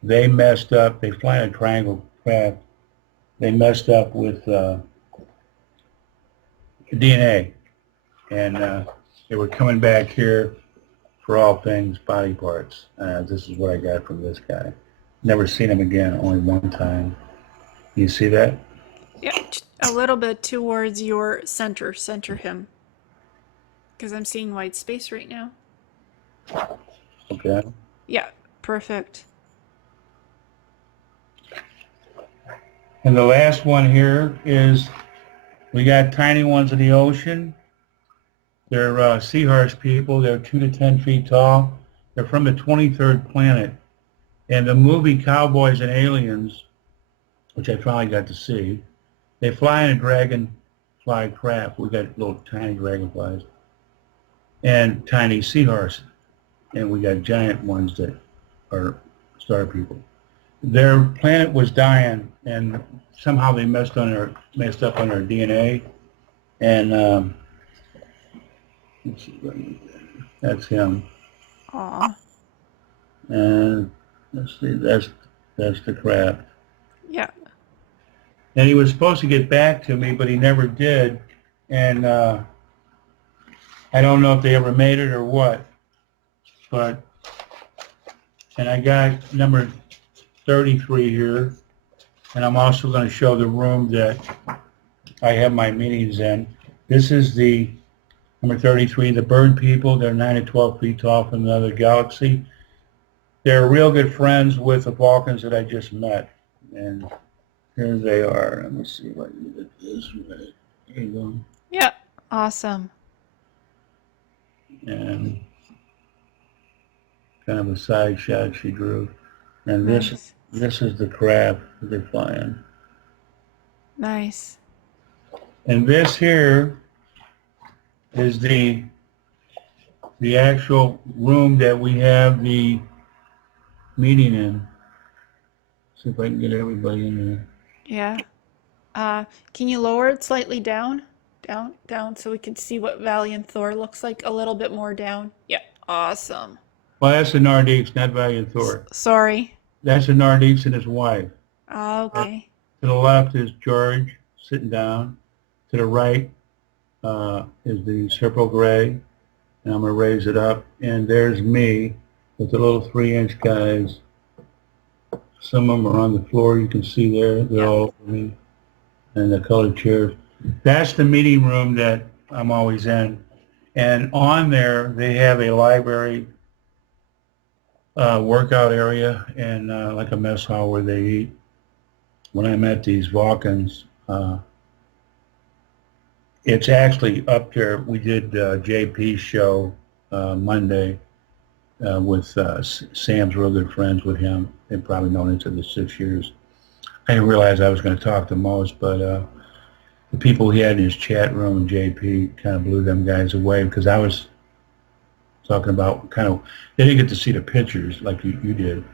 They messed up. They fly in a triangle craft. They messed up with DNA, and they were coming back here for all things body parts. This is what I got from this guy. Never seen him again, only one time. You see that? Yeah, a little bit towards your center. Center him. Because I'm seeing white space right now. Okay. Yeah, perfect. And the last one here is, we got tiny ones in the ocean. They're HAARP people. They're 2 to 10 feet tall. They're from the 23rd planet. And the movie Cowboys and Aliens, which I finally got to see, they fly in a dragonfly craft. We got little tiny dragonflies and tiny HAARPs. And we got giant ones that are star people. Their planet was dying, and somehow they messed up on their DNA. And let's see, that's him. Aw. And let's see, that's the craft. Yeah. And he was supposed to get back to me, but he never did. And I don't know if they ever made it or what. But, and I got number 33 here. And I'm also going to show the room that I have my meetings in. This is the number 33, the bird people. They're 9 to 12 feet tall from another galaxy. They're real good friends with the Vulcans that I just met. And here they are. Let me see if I can get this right. There you go. Yeah. Awesome. And kind of a side shot she drew. And Nice. this is the craft that they fly in. Nice. And this here is the actual room that we have the meeting in. See if I can get everybody in there. Yeah. Can you lower it slightly down? Down, so we can see what Valiant Thor looks like a little bit more down. Yeah. Awesome. Well, that's the Nordiques, not Valiant Thor. Sorry. That's the Nordiques and his wife. Okay. To the left is George sitting down. To the right is the Serpo Gray, and I'm going to raise it up. And there's me with the little 3-inch guys. Some of them are on the floor. You can see there. They're all over me. And the colored chairs. That's the meeting room that I'm always in. And on there, they have a library, workout area, and like a mess hall where they eat. When I met these Vulcans, it's actually up there. We did JP's show Monday with Sam's real good friends with him. They've probably known each other 6 years. I didn't realize I was going to talk the most, but the people he had in his chat room, JP, kind of blew them guys away because I was talking about kind of, they didn't get to see the pictures like you did,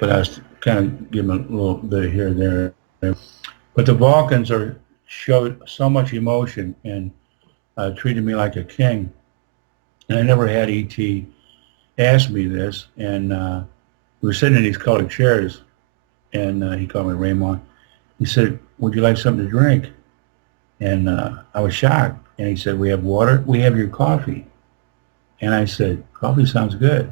but I was kind of giving a little bit of here and there. But the Vulcans showed so much emotion and treated me like a king. And I never had ET ask me this. And we were sitting in these colored chairs, and he called me Raymond. He said, "Would you like something to drink?" And I was shocked. And he said, "We have water. We have your coffee." And I said, "Coffee sounds good."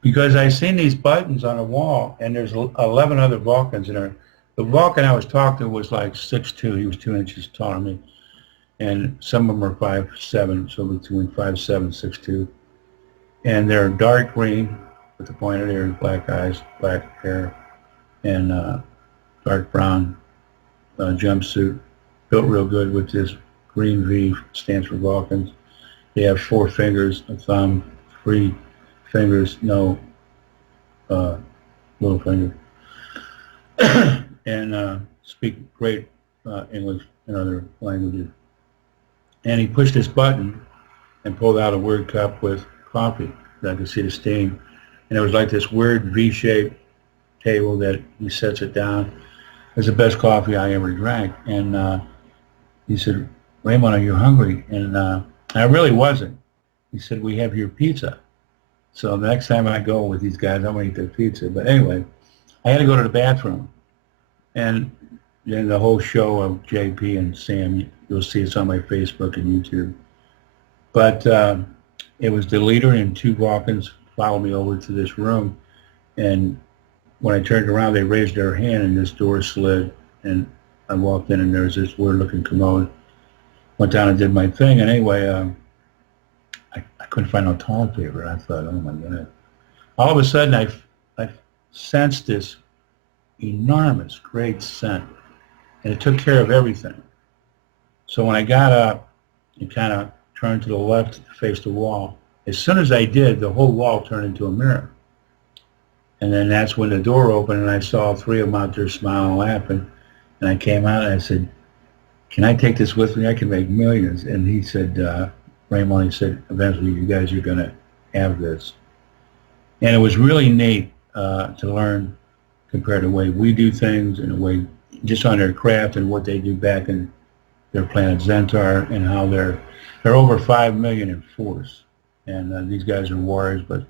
Because I seen these buttons on the wall, and there's 11 other Vulcans in there. The Vulcan I was talking to was like 6'2". He was 2 inches taller than me. And some of them are 5'7", so between 5'7", 6'2". And they're dark green with the pointed ears, black eyes, black hair, and dark brown jumpsuit. Built real good with this green V, stands for Vulcans. They have 4 fingers, a thumb, 3 fingers, no little finger. And speak great English and other languages. And he pushed this button and pulled out a weird cup with coffee that I could see the steam. And it was like this weird V-shaped table that he sets it down. It was the best coffee I ever drank. And he said, "Raymond, are you hungry?" And I really wasn't. He said, "We have your pizza." So the next time I go with these guys, I'm going to eat their pizza. But anyway, I had to go to the bathroom. And then the whole show of JP and Sam, you'll see it's on my Facebook and YouTube. But it was the leader and 2 Vulcans followed me over to this room. And when I turned around, they raised their hand and this door slid. And I walked in and there was this weird-looking commode. Went down and did my thing. And anyway, I couldn't find no toilet paper. I thought, oh my God. All of a sudden, I sensed this enormous, great scent. And it took care of everything. So when I got up and kind of turned to the left to face the wall, as soon as I did, the whole wall turned into a mirror. And then that's when the door opened and I saw 3 of them out there smiling and laughing. And I came out and I said, "Can I take this with me? I can make millions." And he said, Raymond, he said, "Eventually you guys are going to have this." And it was really neat to learn compared to the way we do things and the way just on their craft and what they do back in their planet Zentar and how they're over 5 million in force. And these guys are warriors, but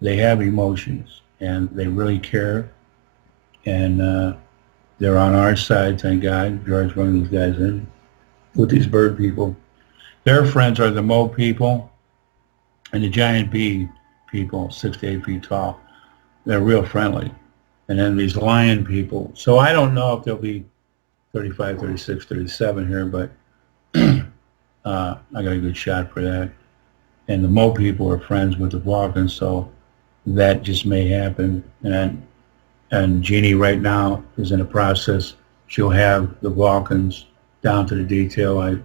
they have emotions and they really care. And they're on our side, thank God. George brought these guys in with these bird people. Their friends are the mole people and the giant bee people, 6 to 8 feet tall. They're real friendly. And then these lion people. So I don't know if they'll be 35, 36, 37 here, but I got a good shot for that. And the mole people are friends with the Vulcans, so that just may happen. And Jeannie right now is in a process. She'll have the Vulcans down to the detail.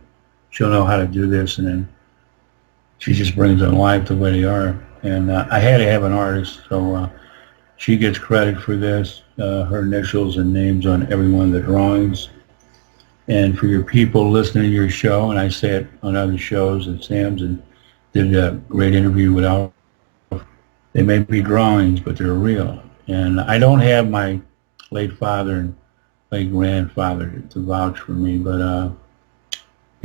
She'll know how to do this, and then she just brings them life the way they are. And I had to have an artist, so she gets credit for this, her initials and names on every one of the drawings. And for your people listening to your show, and I say it on other shows and Sam's, and did a great interview with Al. They may be drawings, but they're real. And I don't have my late father and late grandfather to vouch for me, but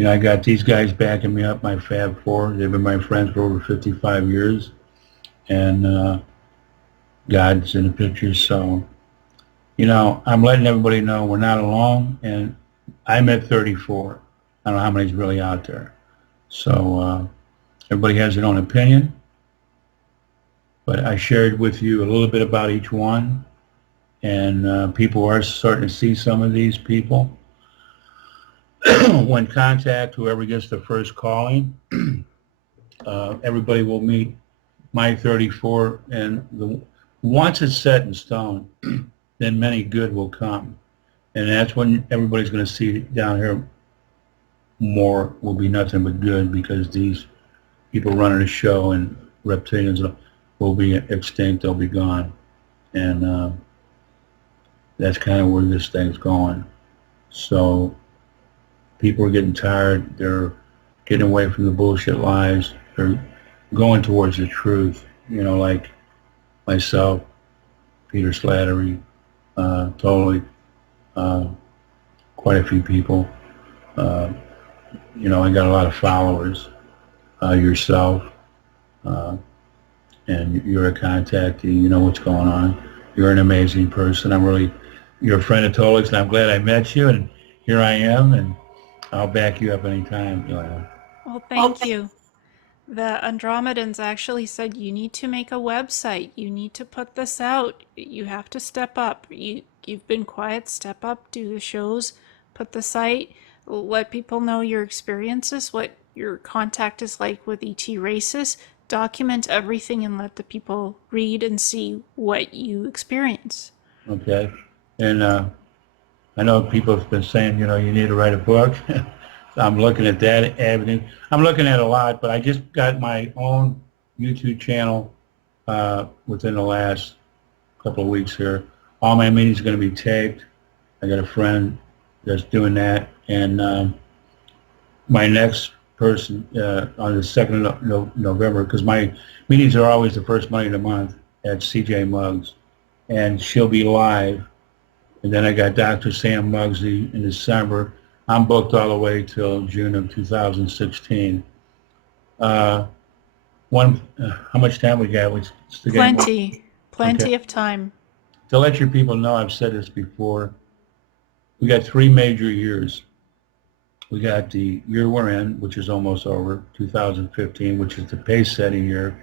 I got these guys backing me up, my Fab Four. They've been my friends for over 55 years, and God's in the picture. So, I'm letting everybody know we're not alone, and I'm at 34. I don't know how many's really out there. So everybody has their own opinion. But I shared with you a little bit about each one, and people are starting to see some of these people. when contact, whoever gets the first calling, everybody will meet my 34, and once it's set in stone, then many good will come. And that's when everybody's going to see down here more will be nothing but good, because these people running the show and reptilians will be extinct, they'll be gone. And that's kind of where this thing's going. So people are getting tired. They're getting away from the bullshit lies. They're going towards the truth, like myself, Peter Slattery, totally, quite a few people. I got a lot of followers, yourself, and you're a contactee, you know what's going on. You're an amazing person. You're a friend of Tolik's, and I'm glad I met you, and here I am, and I'll back you up anytime, Ileana. Well, thank you. The Andromedans actually said you need to make a website. You need to put this out. You have to step up. You've been quiet. Step up. Do the shows. Put the site. Let people know your experiences, what your contact is like with ET races. Document everything and let the people read and see what you experience. Okay. And I know people have been saying, you need to write a book. I'm looking at that avenue. I'm looking at a lot, but I just got my own YouTube channel within the last couple of weeks here. All my meetings are going to be taped. I got a friend that's doing that. And my next person on the 2nd of November, because my meetings are always the first Monday of the month at CJ Muggs, and she'll be live. And then I got Dr. Sam Muggsy in December. I'm booked all the way till June of 2016. How much time we got? Plenty Okay. of time. To let your people know, I've said this before, we got 3 major years. We got the year we're in, which is almost over, 2015, which is the pace-setting year.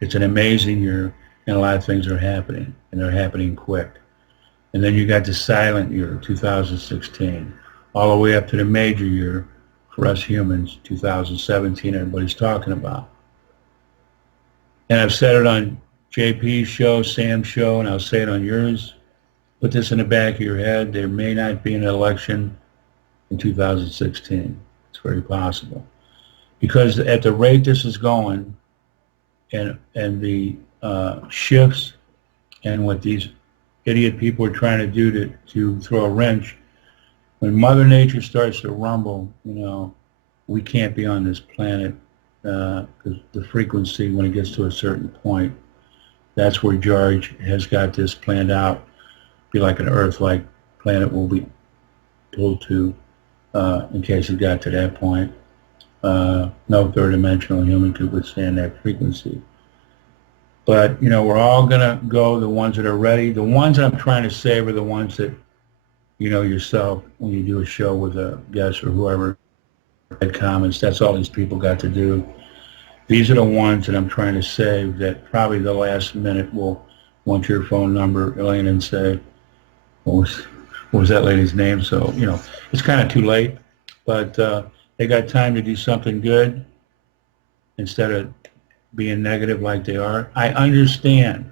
It's an amazing year, and a lot of things are happening, and they're happening quick. And then you got the silent year, 2016, all the way up to the major year for us humans, 2017, everybody's talking about. And I've said it on JP's show, Sam's show, and I'll say it on yours. Put this in the back of your head. There may not be an election in 2016. It's very possible. Because at the rate this is going, and the shifts, and what these idiot people are trying to do to throw a wrench, when Mother Nature starts to rumble, we can't be on this planet, because the frequency, when it gets to a certain point, that's where George has got this planned out. Be like an Earth-like planet will be pulled to, in case it got to that point. No third-dimensional human could withstand that frequency. But, we're all going to go, the ones that are ready. The ones that I'm trying to save are the ones that, yourself, when you do a show with a guest or whoever, write comments, that's all these people got to do. These are the ones that I'm trying to save that probably the last minute will want your phone number, Ileana, and say, what was that lady's name? So, it's kind of too late, but they got time to do something good instead of being negative like they are. I understand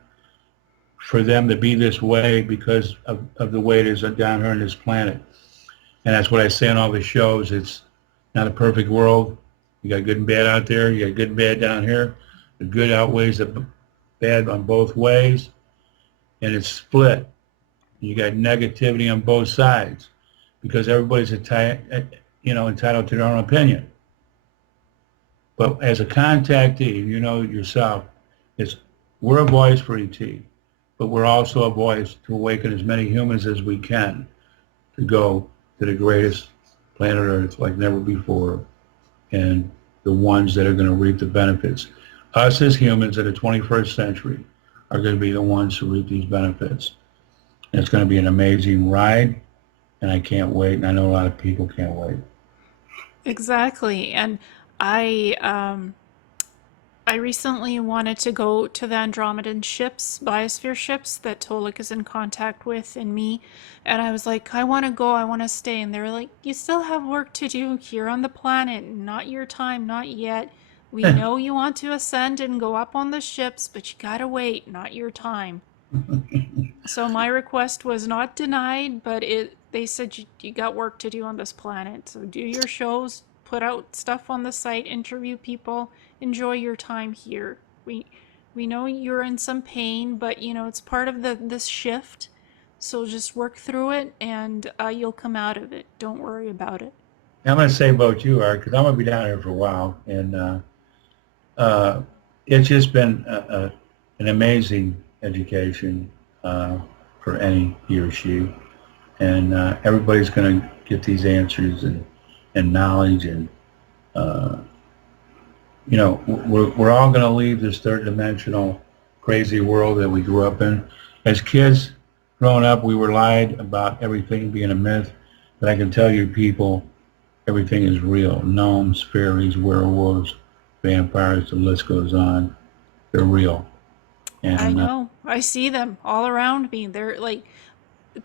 for them to be this way because of the way it is down here on this planet. And that's what I say on all the shows. It's not a perfect world. You got good and bad out there. You got good and bad down here. The good outweighs the bad on both ways. And it's split. You got negativity on both sides because everybody's entitled to their own opinion. But as a contactee, yourself, we're a voice for ET, but we're also a voice to awaken as many humans as we can to go to the greatest planet Earth like never before, and the ones that are going to reap the benefits. Us as humans in the 21st century are going to be the ones who reap these benefits. And it's going to be an amazing ride, and I can't wait, and I know a lot of people can't wait. Exactly. And I I recently wanted to go to the Andromedan ships, biosphere ships that Tolik is in contact with and me. And I was like, I want to go, I want to stay. And they were like, you still have work to do here on the planet. Not your time, not yet. We know you want to ascend and go up on the ships, but you gotta wait, not your time. So my request was not denied, but they said you got work to do on this planet. So do your shows, put out stuff on the site, interview people, enjoy your time here. We we know you're in some pain, but it's part of this shift. So just work through it, and you'll come out of it. Don't worry about it. I'm going to say about you, Art, because I'm going to be down here for a while, and uh, it's just been an amazing education for any he or she, and everybody's going to get these answers and knowledge, and uh, we're all going to leave this third dimensional crazy world that we grew up in. As kids growing up, we were lied about everything being a myth, but I can tell you people, everything is real. Gnomes, fairies, werewolves, vampires, the list goes on. They're real. I And know. I see them all around me. They're like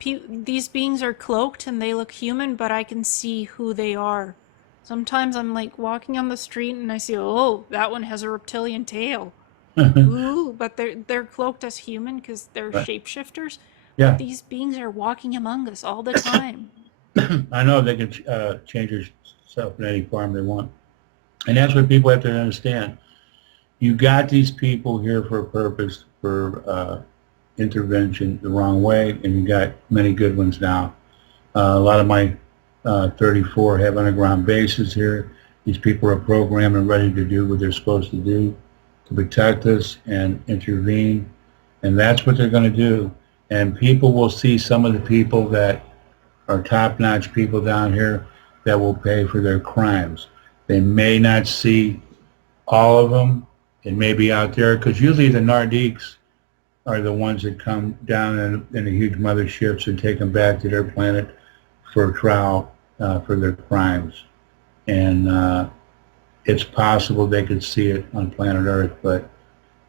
these beings are cloaked and they look human, but I can see who they are. Sometimes I'm like walking on the street and I see, oh, that one has a reptilian tail. Ooh, but they're cloaked as human because they're but shapeshifters. But yeah, these beings are walking among us all the time. I know they can change themselves in any form they want. And that's what people have to understand. You got these people here for a purpose, for intervention the wrong way, and you got many good ones now. A lot of my 34 have underground bases here. These people are programmed and ready to do what they're supposed to do to protect us and intervene, and that's what they're going to do. And people will see some of the people that are top-notch people down here that will pay for their crimes. They may not see all of them. It may be out there, because usually the Nordiques are the ones that come down in the huge motherships and take them back to their planet for trial for their crimes. And it's possible they could see it on planet Earth, but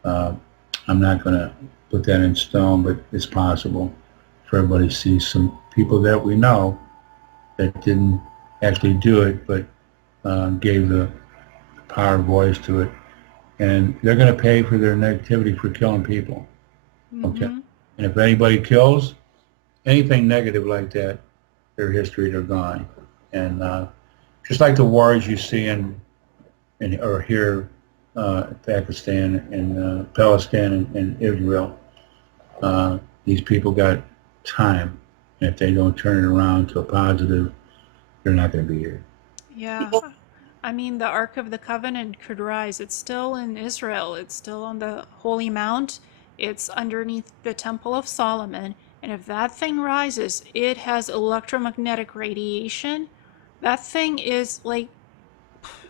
uh, I'm not going to put that in stone, but it's possible for everybody to see some people that we know that didn't actually do it, but gave the power of voice to it. And they're going to pay for their negativity for killing people. Okay? Mm-hmm. And if anybody kills anything negative like that, their history, they're gone. And just like the wars you see or here Pakistan and Palestine and Israel, these people got time. And if they don't turn it around to a positive, they're not going to be here. Yeah. I mean, the Ark of the Covenant could rise. It's still in Israel. It's still on the Holy Mount. It's underneath the Temple of Solomon. And if that thing rises, it has electromagnetic radiation. That thing is like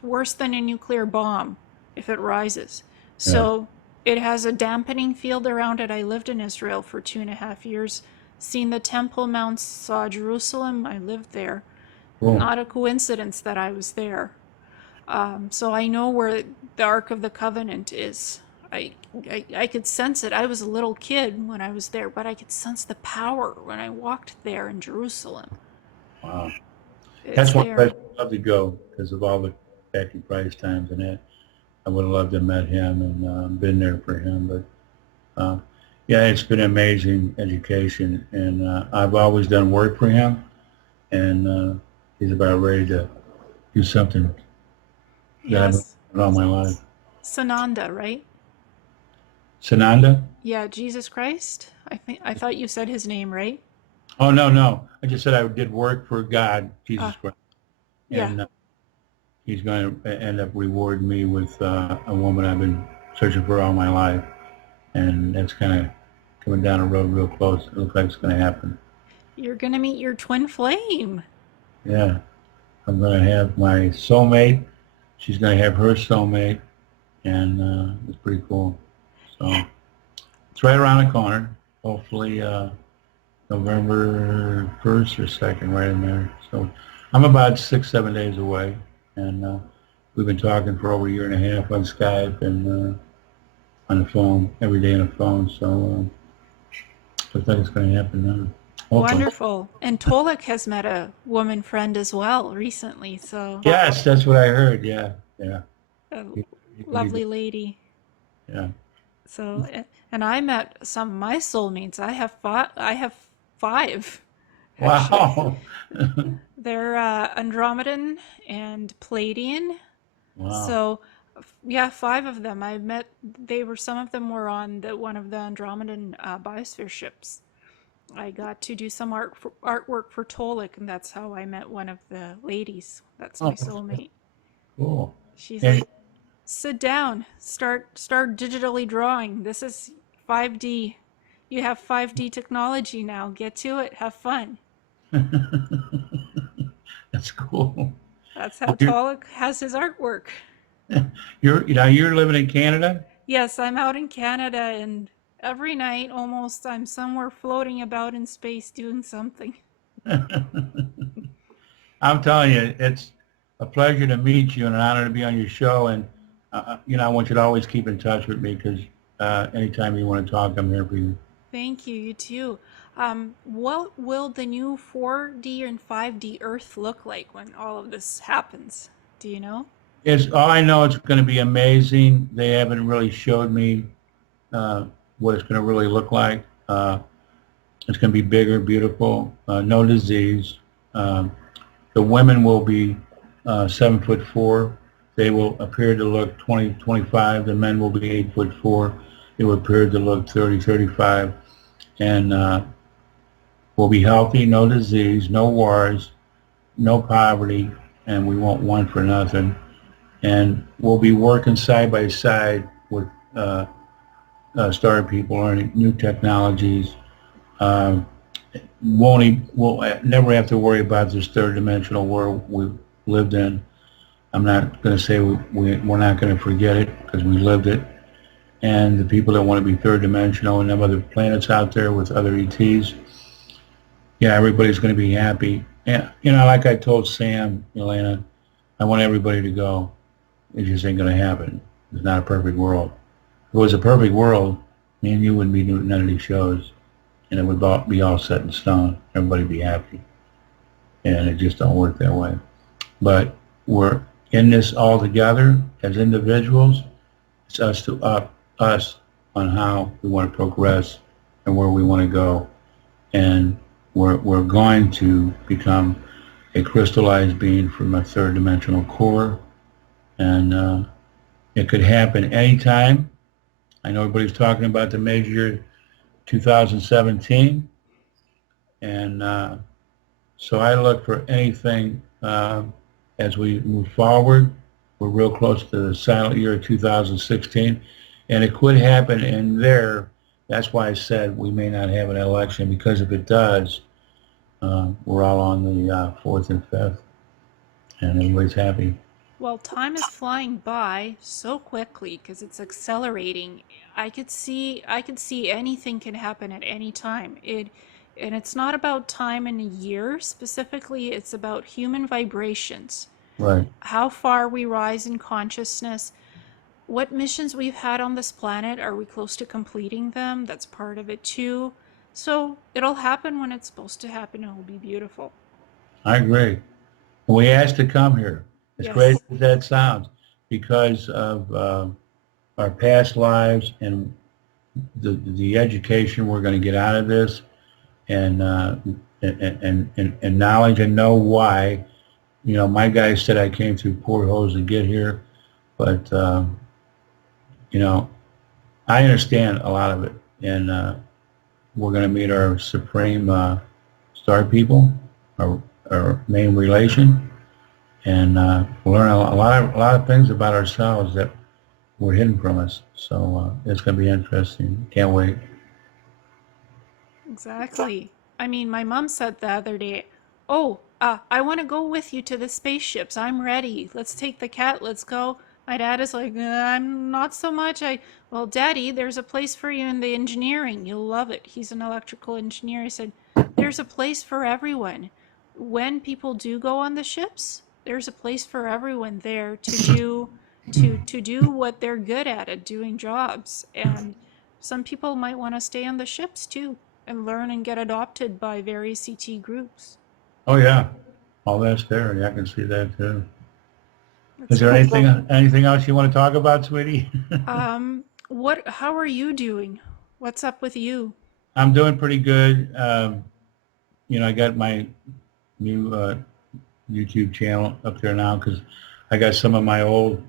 worse than a nuclear bomb if it rises. Yeah. So it has a dampening field around it. I lived in Israel for 2.5 years, seen the Temple Mount, saw Jerusalem. I lived there. Cool. Not a coincidence that I was there. So I know where the Ark of the Covenant is. I could sense it. I was a little kid when I was there, but I could sense the power when I walked there in Jerusalem. Wow. It's That's one place there. I'd love to go because of all the back in price times and that. I would have loved to have met him and been there for him. But yeah, it's been amazing education. And I've always done work for him. And he's about ready to do something that I've been Yes. doing all my life. Sananda, right? Sananda? Yeah, Jesus Christ. I thought you said his name, right? Oh, no, no. I just said I did work for God, Jesus Ah, Christ. yeah. And he's going to end up rewarding me with a woman I've been searching for all my life. And that's kind of coming down the road real close. It looks like it's going to happen. You're gonna meet your twin flame. Yeah. I'm going to have my soulmate. She's going to have her soulmate. And it's pretty cool. So it's right around the corner. Hopefully November 1st or 2nd, right in there. So I'm about 6, 7 days away. And we've been talking for over a year and a half on Skype and on the phone, every day on the phone. So looks like it's going to happen now. Hopefully. Wonderful. And Tolek has met a woman friend as well recently, so Yes, that's what I heard. Yeah, yeah. a He lovely lady. yeah. So, and I met some of my soulmates. I have five, actually. Wow. They're Andromedan and Palladian. Wow. So, yeah, five of them. I met. Some of them were on one of the Andromedan biosphere ships. I got to do some artwork for Tolek, and that's how I met one of the ladies. That's my Oh, soulmate. cool. She's And like, sit down, start digitally drawing. This is 5D. You have 5D technology now. Get to it. Have fun. that's cool. That's how Well, you're, Tolek has his artwork. you're living in Canada? Yes, I'm out in Canada, and every night almost I'm somewhere floating about in space doing something. I'm telling you, it's a pleasure to meet you and an honor to be on your show. And, I want you to always keep in touch with me because anytime you want to talk, I'm here for you. Thank you, you too. What will the new 4D and 5D Earth look like when all of this happens? Do you know? It's all I know. It's going to be amazing. They haven't really showed me uh, what it's going to really look like. It's going to be bigger, beautiful, no disease. Um, the women will be 7'4". They will appear to look 20, 25. The men will be 8'4". They will appear to look 30, 35. And we'll be healthy, no disease, no wars, no poverty, and we won't want for nothing. And we'll be working side by side with star people, learning new technologies. Um, we'll never have to worry about this third dimensional world we lived in. I'm not going to say we're not going to forget it because we lived it. And the people that want to be third dimensional and have other planets out there with other ETs, yeah, everybody's going to be happy. And, like I told Sam, Ileana, I want everybody to go. It just ain't going to happen. It's not a perfect world. If it was a perfect world, me and you wouldn't be doing none of these shows. And it would be all set in stone. Everybody would be happy. And it just don't work that way. But we're in this all together as individuals. It's us to up us on how we want to progress and where we want to go. And we're going to become a crystallized being from a third dimensional core. And it could happen anytime. I know everybody's talking about the major year 2017. And so I look for anything as we move forward. We're real close to the silent year of 2016. And it could happen in there. That's why I said we may not have an election, because if it does, we're all on the 4th and 5th. And everybody's happy. Well, time is flying by so quickly because it's accelerating. I could see anything can happen at any time. And it's not about time in a year specifically, it's about human vibrations. Right. How far we rise in consciousness, what missions we've had on this planet, are we close to completing them? That's part of it too. So it'll happen when it's supposed to happen. It'll be beautiful. I agree. We asked to come here, as Yes. crazy as that sounds, because of our past lives and the education we're going to get out of this, and knowledge, and know why. My guy said I came through portholes to get here, but I understand a lot of it, and we're going to meet our supreme star people, our main relation, and learn a lot of things about ourselves that were hidden from us. So it's going to be interesting. Can't wait. Exactly. I mean, my mom said the other day, "Oh, I want to go with you to the spaceships. I'm ready. Let's take the cat. Let's go." My dad is like, "I'm not so much." Well, Daddy, there's a place for you in the engineering. You'll love it. He's an electrical engineer. I said, "There's a place for everyone." When people do go on the ships, there's a place for everyone there to do what they're good at doing jobs. And some people might want to stay on the ships too and learn and get adopted by various CT groups. Oh yeah, all that's there. Yeah, I can see that too. Is That's there nice. anything else you want to talk about, sweetie? How are you doing? What's up with you? I'm doing pretty good. I got my new YouTube channel up there now because I got some of my old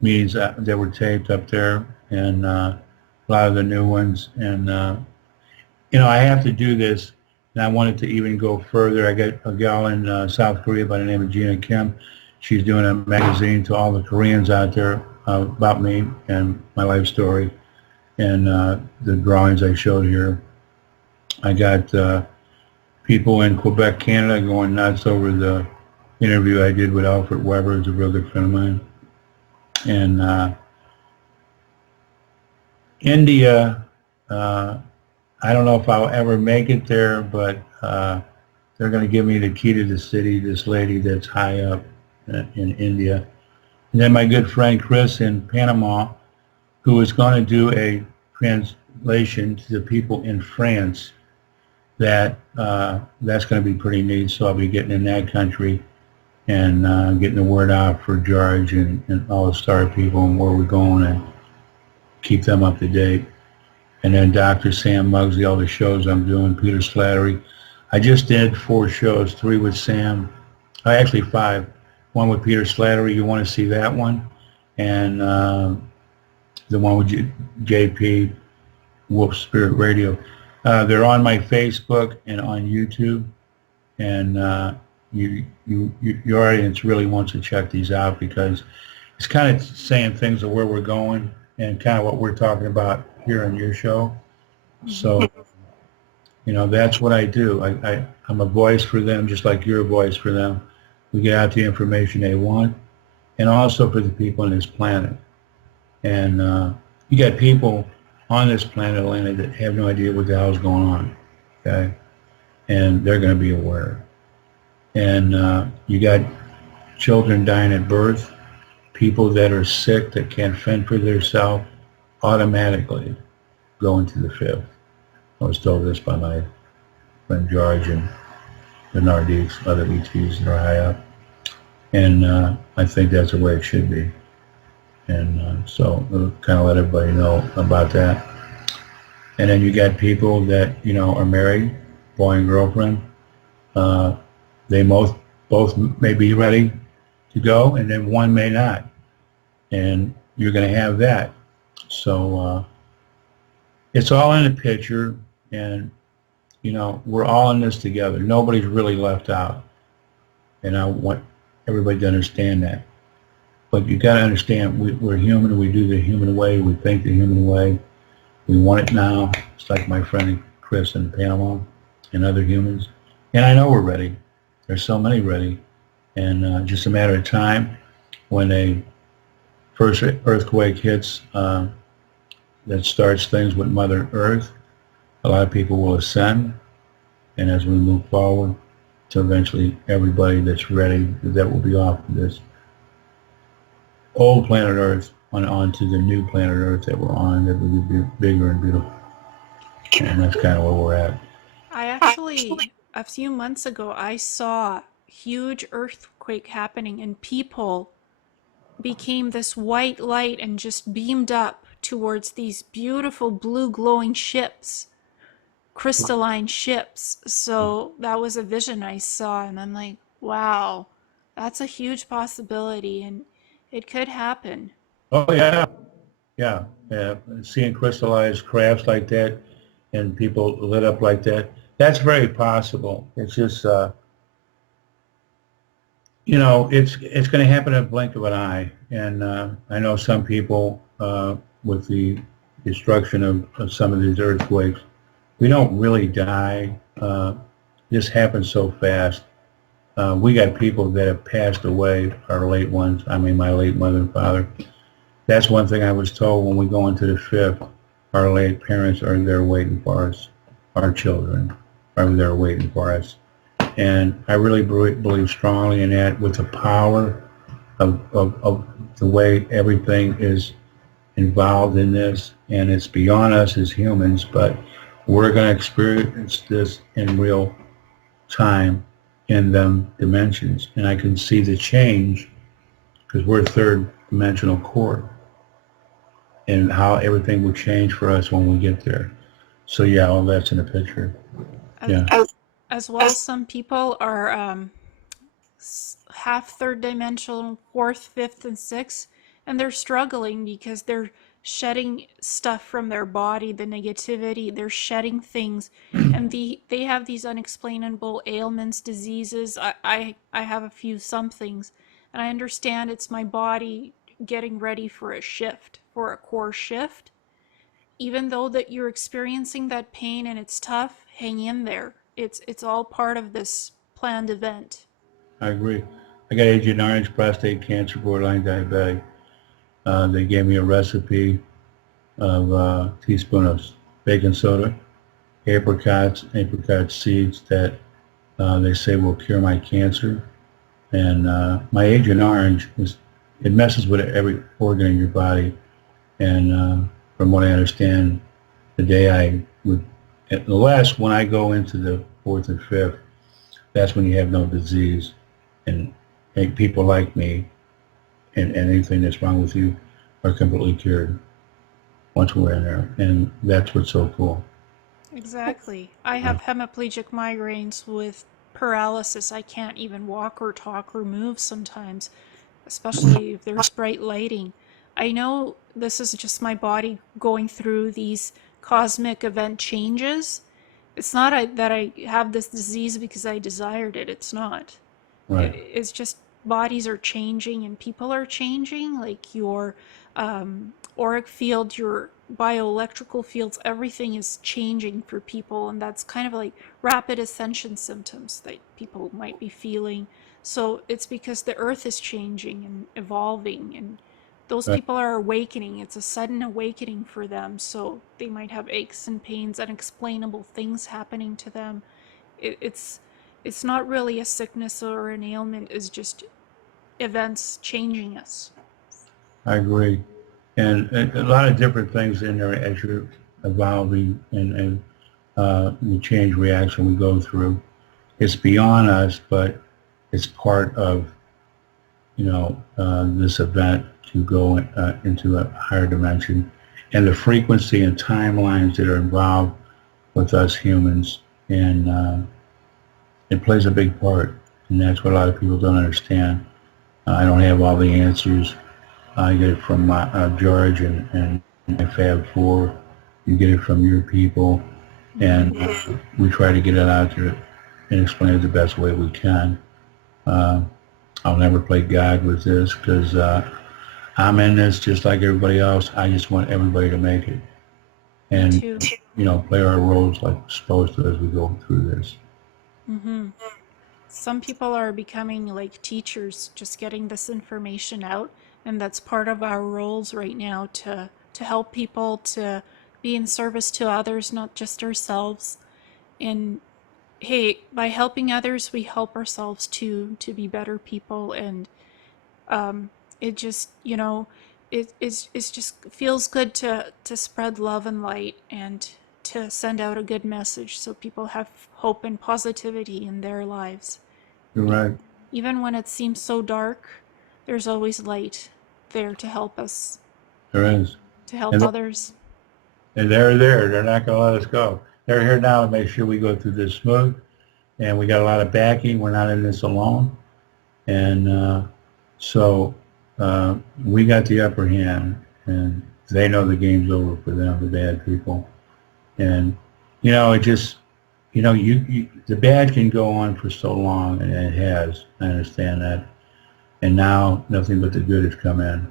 meetings that were taped up there, and a lot of the new ones. And I have to do this, and I wanted to even go further. I got a gal in South Korea by the name of Gina Kim. She's doing a magazine to all the Koreans out there about me and my life story, and the drawings I showed here. I got people in Quebec, Canada going nuts over the interview I did with Alfred Weber, who's a real good friend of mine. And India, I don't know if I'll ever make it there, but they're going to give me the key to the city, this lady that's high up in India. And then my good friend Chris in Panama, who is going to do a translation to the people in France. That's going to be pretty neat. So I'll be getting in that country and getting the word out for George and all the star people and where we're going, and keep them up to date. And then Dr. Sam Muggsy, all the shows I'm doing, Peter Slattery. I just did 4 shows, 3 with Sam, actually 5. 1 with Peter Slattery, you want to see that one, and the one with JP, Wolf Spirit Radio. They're on my Facebook and on YouTube, and your audience really wants to check these out because it's kind of saying things of where we're going and kind of what we're talking about here on your show. So, that's what I do. I'm a voice for them, just like you're a voice for them. We get out the information they want, and also for the people on this planet. And you got people on this planet, Ileana, that have no idea what the hell's going on, okay? And they're going to be aware. And you got children dying at birth, people that are sick that can't fend for themselves, automatically go into the fifth. I was told this by my friend George and the Nardiques, other ETs that are high up. And I think that's the way it should be. And so we'll kind of let everybody know about that. And then you got people that, are married, boy and girlfriend. They both may be ready to go, and then one may not. And you're going to have that. So it's all in the picture, and, we're all in this together. Nobody's really left out. And I want everybody to understand that. But you got to understand, we're human. We do the human way. We think the human way. We want it now. It's like my friend Chris in Panama and other humans. And I know we're ready. There's so many ready. And just a matter of time when a first earthquake hits that starts things with Mother Earth, a lot of people will ascend. And as we move forward, to eventually everybody that's ready, that will be off this old planet Earth onto the new planet Earth that we're on, that will be bigger and beautiful. And that's kind of where we're at. I actually, a few months ago, I saw a huge earthquake happening, and people became this white light and just beamed up towards these beautiful blue glowing ships, crystalline ships. So that was a vision I saw, and I'm like, wow, that's a huge possibility, and it could happen. Oh, yeah. Seeing crystallized crafts like that and people lit up like that, that's very possible. It's just, it's going to happen in a blink of an eye. And I know some people, with the destruction of some of these earthquakes, we don't really die. This happens so fast. We got people that have passed away, our late ones. I mean, my late mother and father. That's one thing I was told when we go into the fifth. Our late parents are there waiting for us. Our children are there waiting for us. And I really believe strongly in that, with the power of the way everything is involved in this, and it's beyond us as humans, but we're going to experience this in real time in them dimensions. And I can see the change because we're a third dimensional core, and how everything will change for us when we get there. So yeah, all that's in the picture. As, Yeah, as well, some people are half third dimensional, fourth, fifth, and sixth, and they're struggling because they're shedding stuff from their body, the negativity, they're shedding things, and they have these unexplainable ailments, diseases. I have a few somethings, and I understand it's my body getting ready for a shift, for a core shift. Even though that you're experiencing that pain and it's tough, hang in there. It's all part of this planned event. I agree. I got Agent Orange, prostate cancer, borderline diabetic. They gave me a recipe of a teaspoon of baking soda, apricot seeds that they say will cure my cancer. And my Agent Orange it messes with every organ in your body. And from what I understand, the day I would, at the last, when I go into the fourth and fifth, that's when you have no disease. And people like me and anything that's wrong with you are completely cured once we're in there. And that's what's so cool. Exactly. I have hemiplegic migraines with paralysis. I can't even walk or talk or move sometimes, especially if there's bright lighting. I know this is just my body going through these cosmic event changes. It's not that I have this disease because I desired it. It's not. Right. It's just bodies are changing and people are changing. Like your auric field, your bioelectrical fields, everything is changing for people, and that's kind of like rapid ascension symptoms that people might be feeling. So it's because the earth is changing and evolving, and those Right. people are awakening. It's a sudden awakening for them, so they might have aches and pains, unexplainable things happening to them. It's not really a sickness or an ailment, it's just events changing us. I agree. And a lot of different things in there as you're evolving and the change reaction we go through. It's beyond us, but it's part of, this event to go into a higher dimension. And the frequency and timelines that are involved with us humans, and it plays a big part. And that's what a lot of people don't understand. I don't have all the answers. I get it from George and my Fab Four. You get it from your people, and we try to get it out there and explain it the best way we can. I'll never play God with this because I'm in this just like everybody else. I just want everybody to make it, Me and too. play our roles like we're supposed to as we go through this. Hmm. Some people are becoming like teachers, just getting this information out, and that's part of our roles right now to help people to be in service to others, not just ourselves. And hey, by helping others, we help ourselves too to be better people. And it just it's just feels good to spread love and light and to send out a good message so people have hope and positivity in their lives. You're E- right. Even when it seems so dark, there's always light there to help us, There is. to help And others. and they're there. They're not going to let us go. They're here now to make sure we go through this smooth. And we got a lot of backing. We're not in this alone. And so we got the upper hand. And they know the game's over for them, the bad people. And, it just, the bad can go on for so long, and it has. I understand that. And now nothing but the good has come in.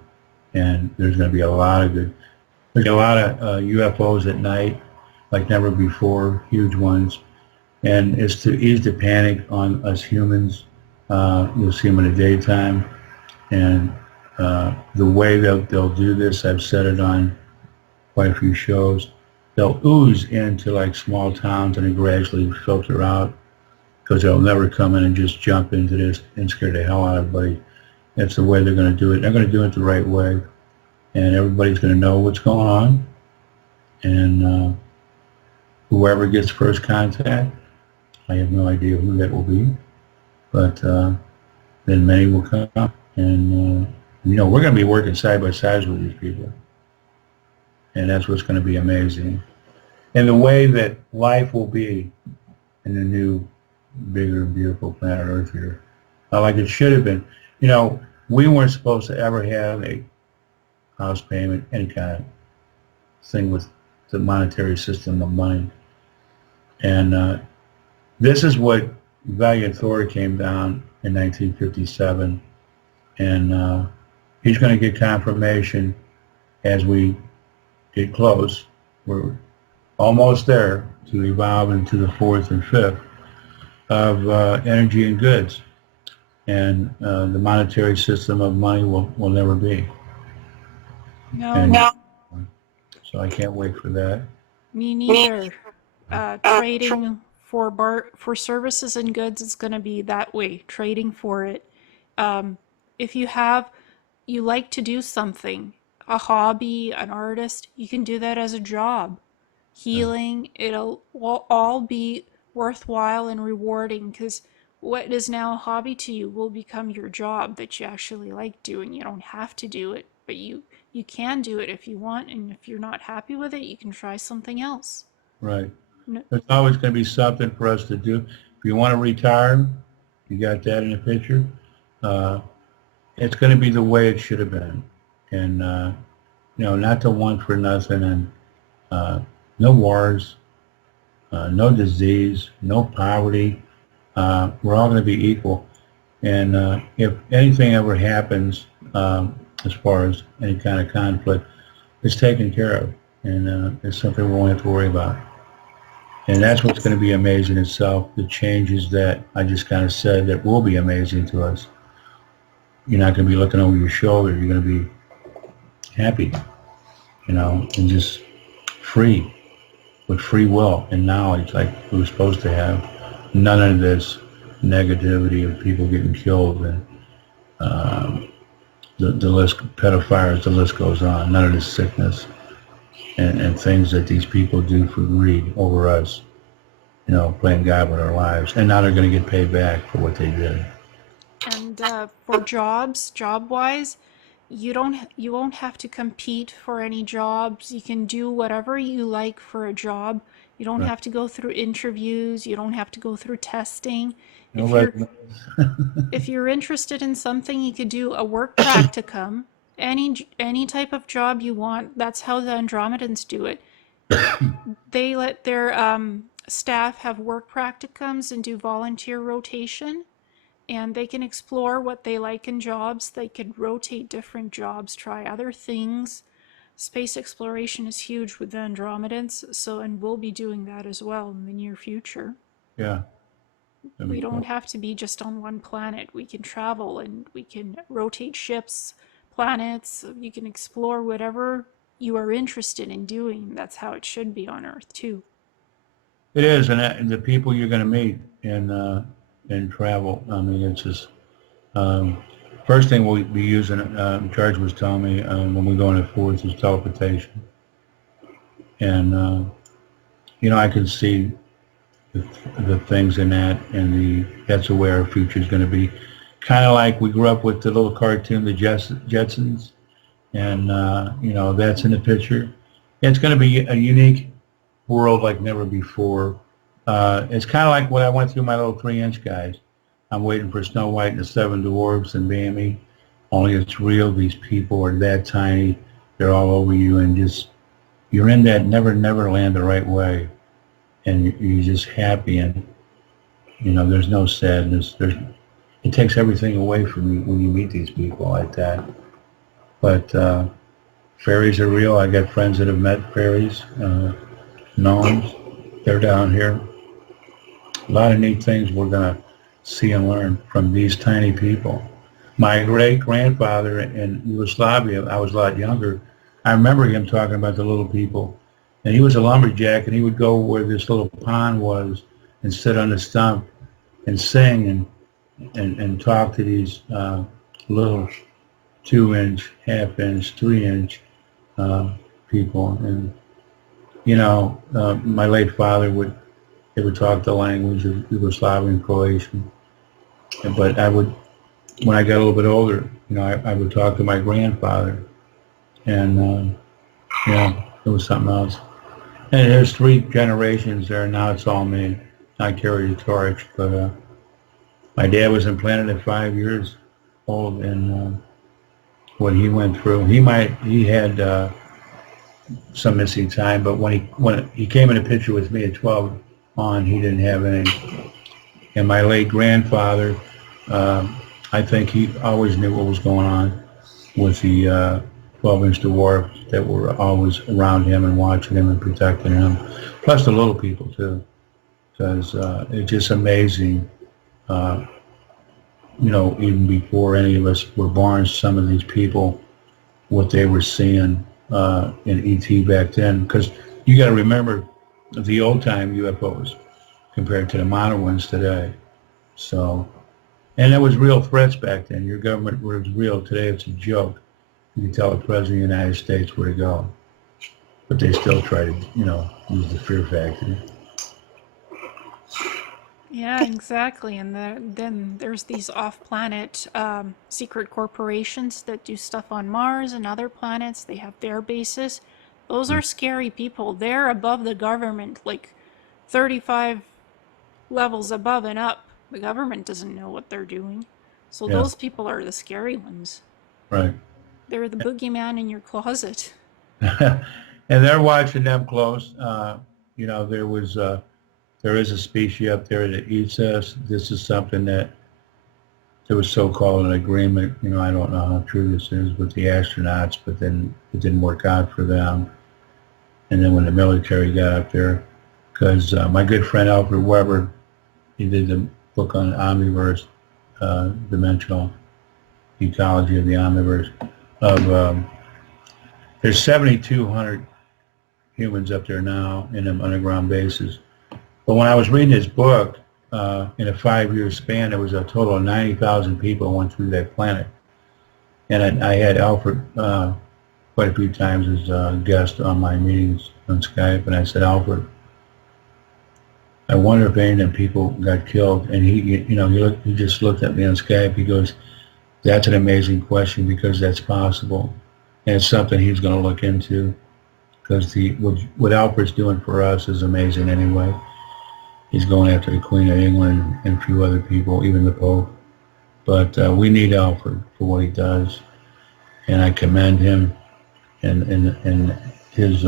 And there's going to be a lot of good. There's a lot of UFOs at night, like never before, huge ones. And it's to ease the panic on us humans. You'll see them in the daytime. And the way they'll do this, I've said it on quite a few shows, they'll ooze into like small towns and then gradually filter out because they'll never come in and just jump into this and scare the hell out of everybody. That's the way they're going to do it. They're going to do it the right way, and everybody's going to know what's going on, and whoever gets first contact, I have no idea who that will be, but then many will come, and we're going to be working side by side with these people, and that's what's going to be amazing. And the way that life will be in the new, bigger, beautiful planet Earth here, like it should have been. We weren't supposed to ever have a house payment, any kind of thing with the monetary system of money. And this is what Valiant Thor came down in 1957, and he's going to get confirmation as we get close. We're almost there to evolve into the fourth and fifth of energy and goods, and the monetary system of money will never be. No. So I can't wait for that. Me neither. Trading for services and goods is going to be that way. Trading for it. If you like to do something, a hobby, an artist, you can do that as a job. Healing, it'll all be worthwhile and rewarding, because what is now a hobby to you will become your job that you actually like doing. You don't have to do it, but you can do it if you want, and if you're not happy with it, you can try something else. Right. No, There's always going to be something for us to do. If you want to retire, you got that in the picture. It's going to be the way it should have been, and not the one for nothing, and no wars, no disease, no poverty. We're all going to be equal, and if anything ever happens, as far as any kind of conflict, it's taken care of, and it's something we won't have to worry about. And that's what's going to be amazing itself, the changes that I just kind of said that will be amazing to us. You're not going to be looking over your shoulder. You're going to be happy, and just free, with free will and knowledge like we were supposed to have. None of this negativity of people getting killed and the list, pedophiles, the list goes on. None of this sickness and things that these people do for greed over us, playing God with our lives. And now they're going to get paid back for what they did. and for job-wise, you won't have to compete for any jobs. You can do whatever you like for a job. You don't Right. have to go through interviews. You don't have to go through testing. No If you're if you're interested in something, you could do a work practicum. Any type of job you want. That's how the Andromedans do it. They let their staff have work practicums and do volunteer rotation, and they can explore what they like in jobs. They could rotate different jobs, try other things. Space exploration is huge with the Andromedans, and we'll be doing that as well in the near future. Yeah. We don't have to be just on one planet. We can travel, and we can rotate ships, planets. You can explore whatever you are interested in doing. That's how it should be on Earth too. It is, and the people you're going to meet and travel. I mean, it's just first thing we'll be using. George was telling me when we go into fourth is teleportation, and I can see the things in that, and that's the way our future is going to be. Kind of like we grew up with the little cartoon, the Jetsons, and that's in the picture. It's going to be a unique world like never before. It's kind of like what I went through my little 3-inch guys. I'm waiting for Snow White and the Seven Dwarfs and Bambi. Only it's real. These people are that tiny. They're all over you, and you're in that never land the right way, and you're just happy, and there's no sadness. It takes everything away from you when you meet these people like that. But fairies are real. I got friends that have met fairies, gnomes. They're down here. A lot of neat things we're going to see and learn from these tiny people. My great-grandfather in Yugoslavia, I was a lot younger, I remember him talking about the little people. And he was a lumberjack, and he would go where this little pond was and sit on the stump and sing and talk to these little 2-inch, half-inch, 3-inch people. And my late father would talk the language of Yugoslavian, Croatian. But when I got a little bit older, I would talk to my grandfather, and it was something else. And there's 3 generations there. Now it's all me. I carry the torch. But my dad was implanted at 5 years old, and what he went through, he had some missing time. But when he came in a picture with me at 12 on, he didn't have any. And my late grandfather, I think he always knew what was going on with the 12-inch dwarf that were always around him and watching him and protecting him, plus the little people too, because it's just amazing. Even before any of us were born, some of these people, what they were seeing in ET back then, because you got to remember the old-time UFOs compared to the modern ones today. So, and there was real threats back then. Your government was real. Today it's a joke. You can tell the President of the United States where to go. But they still try to, use the fear factor. Yeah, exactly. And then there's these off-planet secret corporations that do stuff on Mars and other planets. They have their bases. Those are scary people. They're above the government, like 35 levels above and up. The government doesn't know what they're doing. So Yeah, those people are the scary ones. right. They're the boogeyman in your closet. And they're watching them close. There is a species up there that eats us. This is something that there was so-called an agreement. I don't know how true this is with the astronauts, but then it didn't work out for them. And then when the military got up there, because my good friend Alfred Weber, he did the book on omniverse, dimensional ecology of the omniverse. There's 7,200 humans up there now in them underground bases. But when I was reading his book, in a 5-year span, there was a total of 90,000 people went through that planet. And I had Alfred quite a few times as a guest on my meetings on Skype, and I said, Alfred, I wonder if any of them people got killed. And he just looked at me on Skype. He goes, that's an amazing question because that's possible. And it's something he's going to look into because what Alfred's doing for us is amazing anyway. He's going after the Queen of England and a few other people, even the Pope. But we need Alfred for what he does. And I commend him and his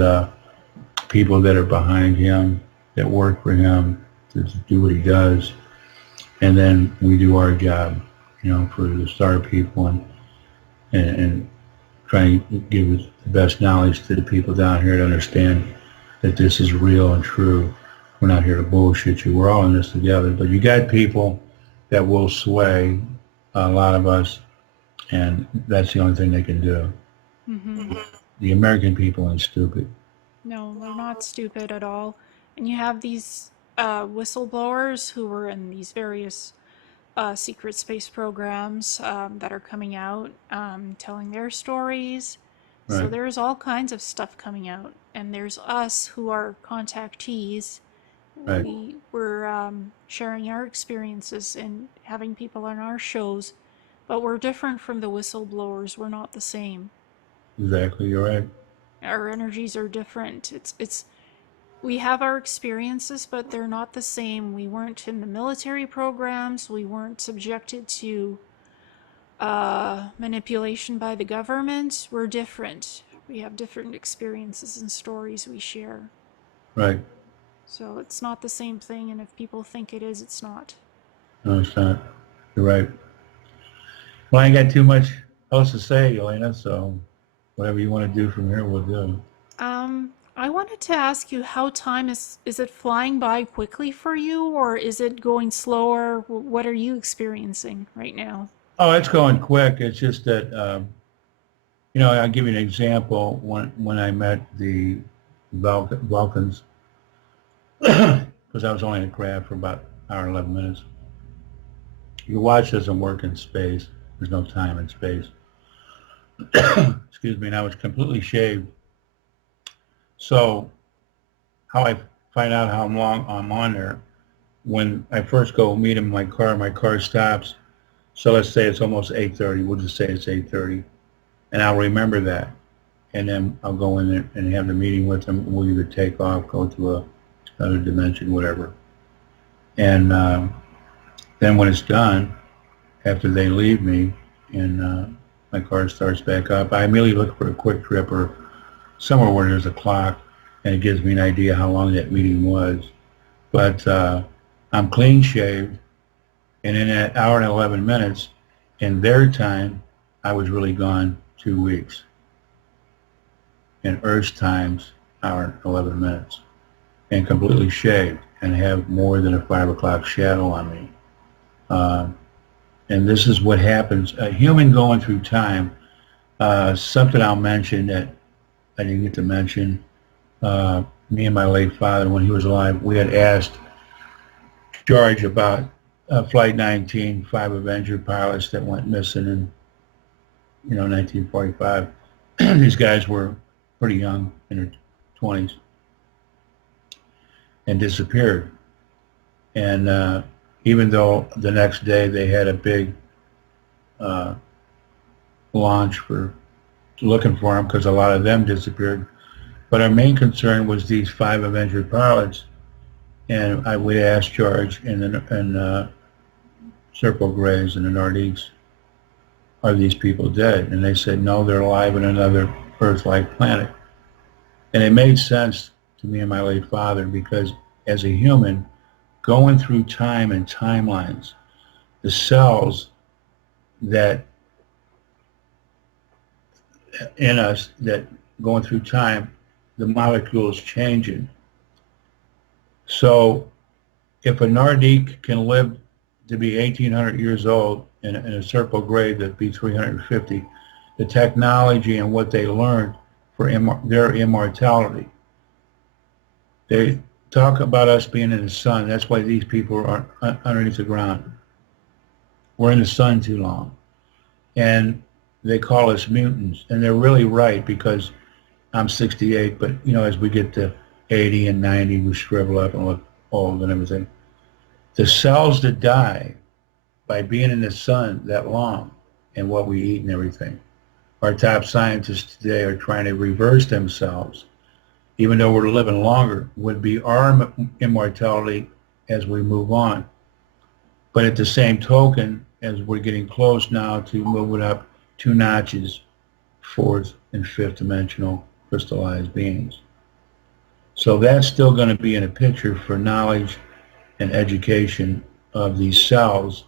people that are behind him, that work for him to do what he does. And then we do our job, for the star people and trying to give the best knowledge to the people down here to understand that this is real and true. We're not here to bullshit you. We're all in this together. But you got people that will sway a lot of us, and that's the only thing they can do. Mm-hmm. The American people ain't stupid. No, they're not stupid at all. And you have these whistleblowers who were in these various secret space programs that are coming out, telling their stories. So Right, there's all kinds of stuff coming out. And there's us who are contactees. right, We're sharing our experiences and having people on our shows, but we're different from the whistleblowers. We're not the same. exactly. You're right. Our energies are different. It's we have our experiences, but they're not the same. We weren't in the military programs. We weren't subjected to manipulation by the government. We're different. We have different experiences and stories we share. Right. So it's not the same thing, and if people think it is, it's not. No, it's not. You're right. Well, I ain't got too much else to say, Ileana, so whatever you want to do from here, we'll do. I wanted to ask you how time is it flying by quickly for you, or is it going slower? What are you experiencing right now? Oh, it's going quick. It's just that, I'll give you an example. When I met the Vulcans, because I was only in the craft for about an hour and 11 minutes, Your watch doesn't work in space. There's no time in space. Excuse me. And I was completely shaved. So how I find out how long I'm on there, when I first go meet him in my car stops. So let's say it's almost 8:30. We'll just say it's 8:30. And I'll remember that. And then I'll go in there and have the meeting with him. We'll either take off, go to another dimension, whatever. And then when it's done, after they leave me and my car starts back up, I immediately look for a quick trip or somewhere where there's a clock, and it gives me an idea how long that meeting was. But I'm clean shaved, and in that hour and 11 minutes, in their time, I was really gone 2 weeks. In Earth's times, hour and 11 minutes, and completely shaved, and have more than a 5 o'clock shadow on me. Uh, and this is what happens. A human going through time, something I'll mention that I didn't get to mention, me and my late father, when he was alive, we had asked George about Flight 19, 5 Avenger pilots that went missing in, 1945. These guys were pretty young, in their 20s, and disappeared. And even though the next day they had a big launch for looking for them, because a lot of them disappeared, but our main concern was these 5 Avenger pilots. And I would ask George and Circle Grays and the Nordiques, are these people dead? And they said, no, they're alive in another Earth-like planet. And it made sense to me and my late father, because as a human, going through time and timelines, the cells that in us that going through time, the molecules changing. So if a Nordique can live to be 1,800 years old in a Circle Gray that'd be 350, the technology and what they learned for their immortality. They talk about us being in the sun. That's why these people are underneath the ground. We're in the sun too long. And they call us mutants. And they're really right, because I'm 68, but as we get to 80 and 90, we shrivel up and look old and everything. The cells that die by being in the sun that long and what we eat and everything, our top scientists today are trying to reverse themselves, even though we're living longer, would be our immortality as we move on. But at the same token, as we're getting close now to moving up 2 notches, 4th and 5th dimensional crystallized beings. So that's still going to be in a picture for knowledge and education of these cells,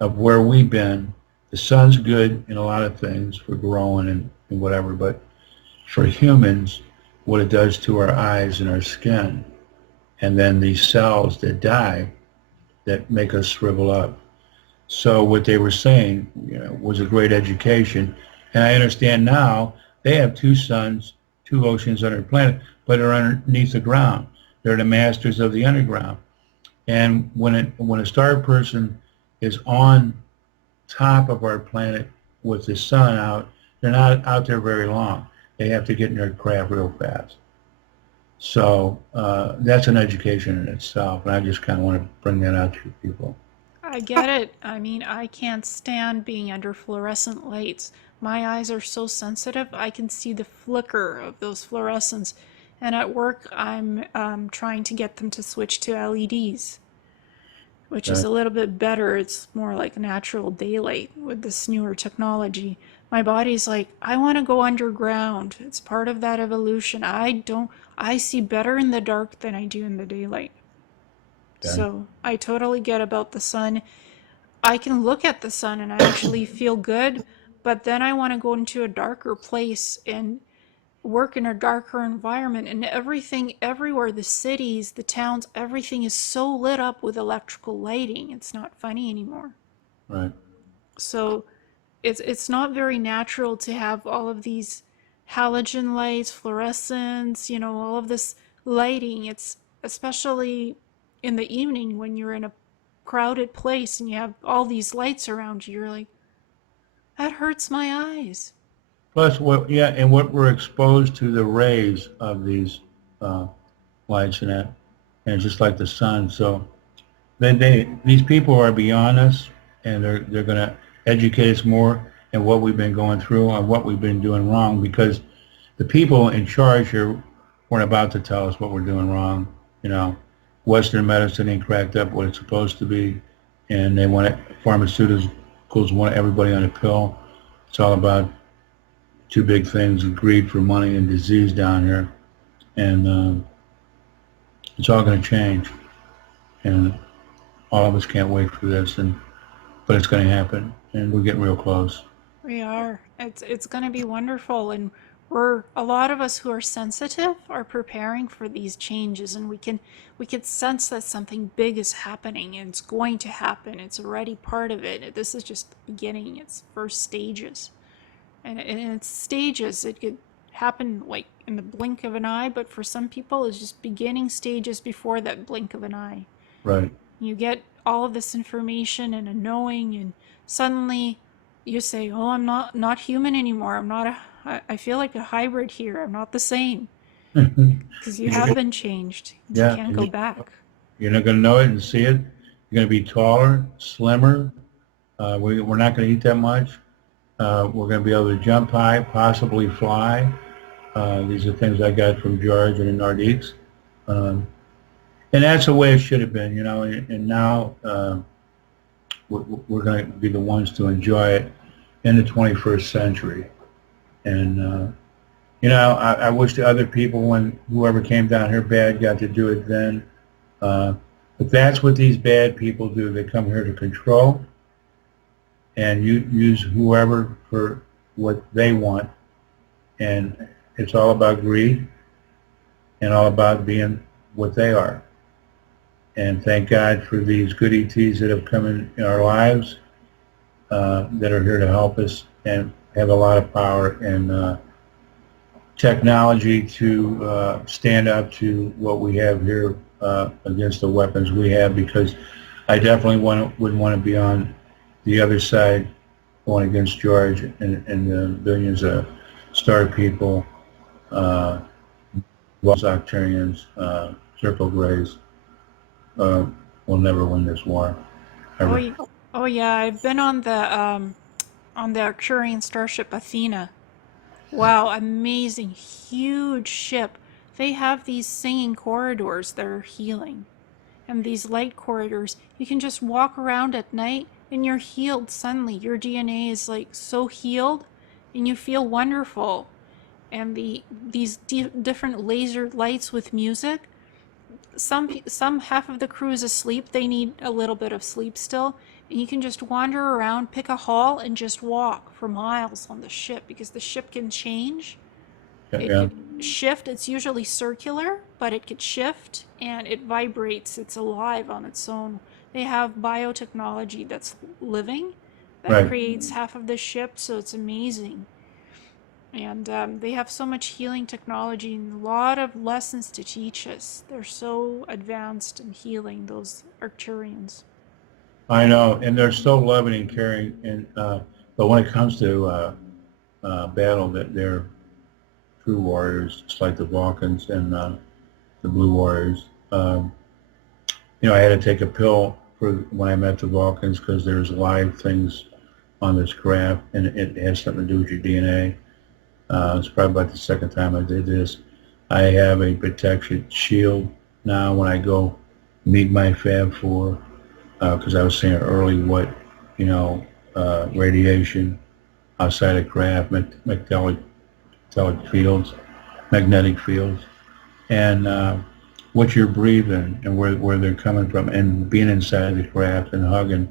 of where we've been. The sun's good in a lot of things for growing and whatever, but for humans, what it does to our eyes and our skin, and then these cells that die that make us shrivel up. So what they were saying, was a great education. And I understand now they have 2 suns, 2 oceans on their planet, but are underneath the ground. They're the masters of the underground. And when a star person is on top of our planet with the sun out, they're not out there very long. They have to get in their craft real fast. So that's an education in itself, and I just kind of want to bring that out to you people. I get it. I mean, I can't stand being under fluorescent lights. My eyes are so sensitive, I can see the flicker of those fluorescents. And at work, I'm trying to get them to switch to LEDs, which is Okay? a little bit better. It's more like natural daylight with this newer technology. My body's like, I want to go underground. It's part of that evolution. I see better in the dark than I do in the daylight. Okay? So I totally get about the sun. I can look at the sun and I actually feel good, but then I want to go into a darker place and work in a darker environment, and everything everywhere, the cities, the towns, everything is so lit up with electrical lighting. It's not funny anymore. Right. So it's not very natural to have all of these halogen lights, fluorescence, all of this lighting. It's especially in the evening when you're in a crowded place and you have all these lights around you, you're like, that hurts my eyes. Plus, what we're exposed to the rays of these uh, lights and that, and just like the sun. So these people are beyond us, and they're going to educate us more in what we've been going through and what we've been doing wrong, because the people in charge here weren't about to tell us what we're doing wrong. You know, Western medicine ain't cracked up what it's supposed to be, and they want it, pharmaceuticals want everybody on a pill. It's all about two big things: greed for money and disease down here, and it's all going to change. And all of us can't wait for this, but it's going to happen, and we're getting real close. We are. It's going to be wonderful, and we're a lot of us who are sensitive are preparing for these changes, and we can sense that something big is happening, and it's going to happen. It's already part of it. This is just the beginning. It's first stages, and it's stages. It could happen like in the blink of an eye, but for some people, it's just beginning stages before that blink of an eye. Right. You get all of this information and a knowing, and suddenly you say, "Oh, I'm not human anymore. I'm not a. I feel like a hybrid here. I'm not the same because you have been changed. You Yeah, can't and go back." you're not going to know it and see it. You're going to be taller, slimmer. We're not going to eat that much. We're going to be able to jump high, possibly fly. These are things I got from George and the Nordiques. Um, and that's the way it should have been, you know. And now we're going to be the ones to enjoy it in the 21st century. And, I wish the other people, when whoever came down here bad, got to do it then. But that's what these bad people do. They come here to control and use whoever for what they want. And it's all about greed and all about being what they are. And thank God for these good ETs that have come in our lives, that are here to help us and have a lot of power and technology to stand up to what we have here against the weapons we have, because I definitely wouldn't want to be on the other side going against George and the billions of star people, Octarians, Circle Grays. We'll never win this war, Oh, ever. oh yeah. I've been on the Arcturian starship Athena. Wow, amazing, huge ship. They have these singing corridors that are healing, and these light corridors. You can just walk around at night and you're healed suddenly. Your DNA is like so healed and you feel wonderful. And these different laser lights with music. Some half of the crew is asleep. They need a little bit of sleep still. And you can just wander around, pick a hall, and just walk for miles on the ship because the ship can change. It Yeah, could shift. It's usually circular, but it could shift and it vibrates. It's alive on its own. They have biotechnology that's living that right. creates half of the ship, so it's amazing. And they have so much healing technology and a lot of lessons to teach us. They're so advanced in healing, those Arcturians. I know, and they're so loving and caring. And but when it comes to battle, that they're true warriors, just like the Vulcans and the Blue Warriors. I had to take a pill for when I met the Vulcans because there's live things on this craft, and it has something to do with your DNA. It's probably about the second time I did this. I have a protection shield now when I go meet my Fab Four, because I was saying early what, radiation outside of craft, magnetic fields, and what you're breathing and where they're coming from, and being inside the craft and hugging.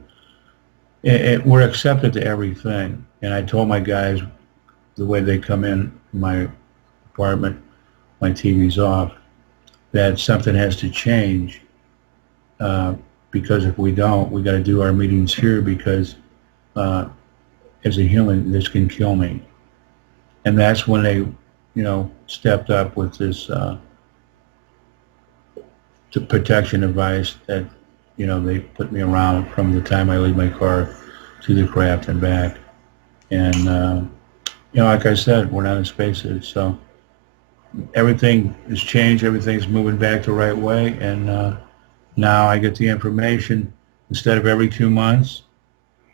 We're accepted to everything. And I told my guys the way they come in my apartment, my TV's off, that something has to change, because if we don't, we got to do our meetings here because as a human, this can kill me. And that's when they, stepped up with this protection device that they put me around from the time I leave my car to the craft and back. And, like I said, we're not in spacesuits, so everything has changed. Everything's moving back the right way. And now I get the information instead of every 2 months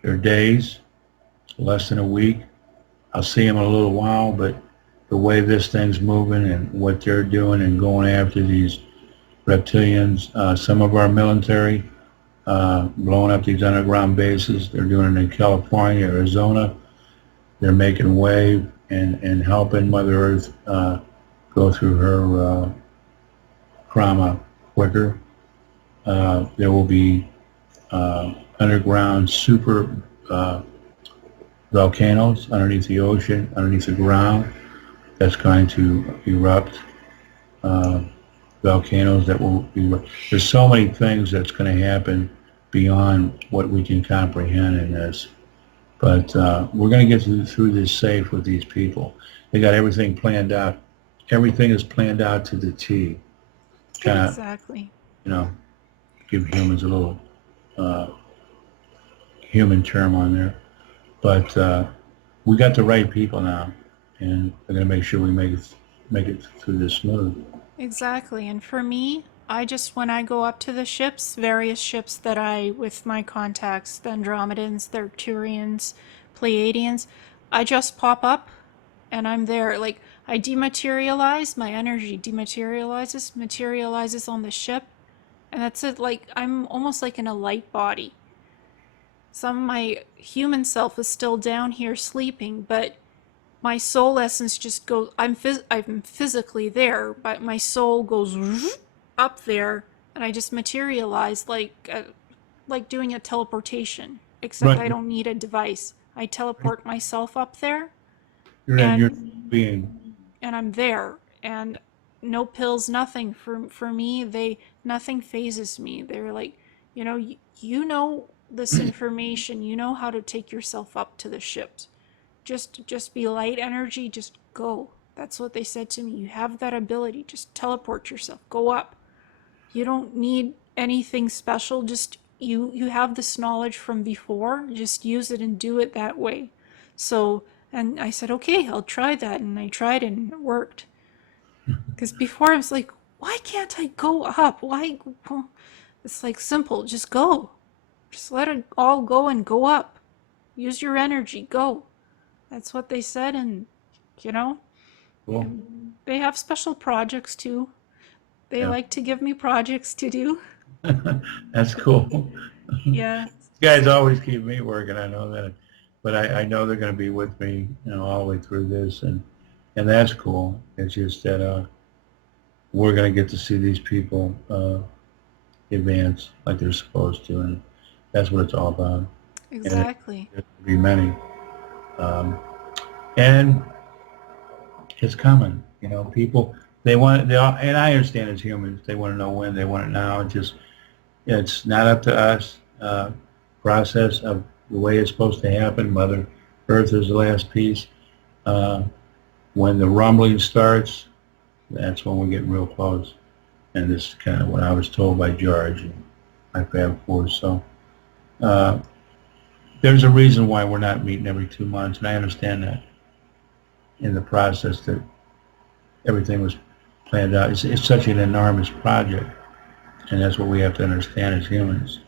or days, less than a week. I'll see them in a little while, but the way this thing's moving and what they're doing and going after these reptilians, some of our military, blowing up these underground bases. They're doing it in California, Arizona. They're making wave and helping Mother Earth go through her trauma quicker. There will be underground super volcanoes underneath the ocean, underneath the ground, that's going to erupt. Volcanoes that will erupt. There's so many things that's going to happen beyond what we can comprehend in this. But we're going to get through this safe with these people. They got everything planned out. Everything is planned out to the T. Kind of, Exactly. give humans a little human term on there. But we got the right people now, and we're going to make sure we make it through this smooth. Exactly. And for me, when I go up to the ships, various ships that with my contacts, the Andromedans, the Arcturians, Pleiadians, I just pop up and I'm there. Like, I dematerialize, my energy materializes on the ship, and that's it. Like, I'm almost like in a light body. Some of my human self is still down here sleeping, but my soul essence just goes. I'm physically there, but my soul goes up there, and I just materialize like doing a teleportation. Except I Right. don't need a device. I teleport myself up there, You're and being. I'm there, and no pills, nothing for me. Nothing phases me. They're like, you know this information. You know how to take yourself up to the ships. Just be light energy. Just go. That's what they said to me. You have that ability. Just teleport yourself. Go up. You don't need anything special. Just you have this knowledge from before. Just use it and do it that way. So, and I said, okay, I'll try that. And I tried it and it worked. Because before I was like, why can't I go up? Why? Well, it's like simple. Just go. Just let it all go and go up. Use your energy. Go. That's what they said. And, you know, Cool. and they have special projects too. They Yeah. like to give me projects to do. That's cool. Yeah. Guys always keep me working. I know that, but I know they're going to be with me, all the way through this, and that's cool. It's just that we're going to get to see these people advance like they're supposed to, and that's what it's all about. And there's Exactly. going to be many, um, and it's coming. People they all, and I understand as humans they want to know when, they want it now. It's not up to us. Process of the way it's supposed to happen. Mother Earth is the last piece. Uh, when the rumbling starts, that's when we're getting real close. And this is kind of what I was told by George and my Fab Four. So uh, there's a reason why we're not meeting every 2 months, and I understand that in the process that everything was planned out. It's such an enormous project, and that's what we have to understand as humans.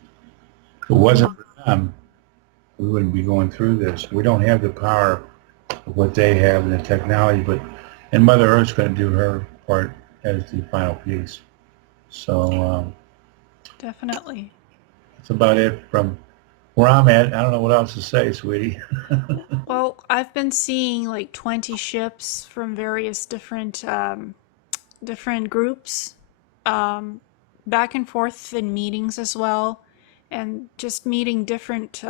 If it wasn't for them, we wouldn't be going through this. We don't have the power of what they have and the technology, and Mother Earth's going to do her part as the final piece. So Definitely. that's about it from where I'm at. I don't know what else to say, sweetie. Well, I've been seeing like 20 ships from various different groups, um, back and forth in meetings as well, and just meeting different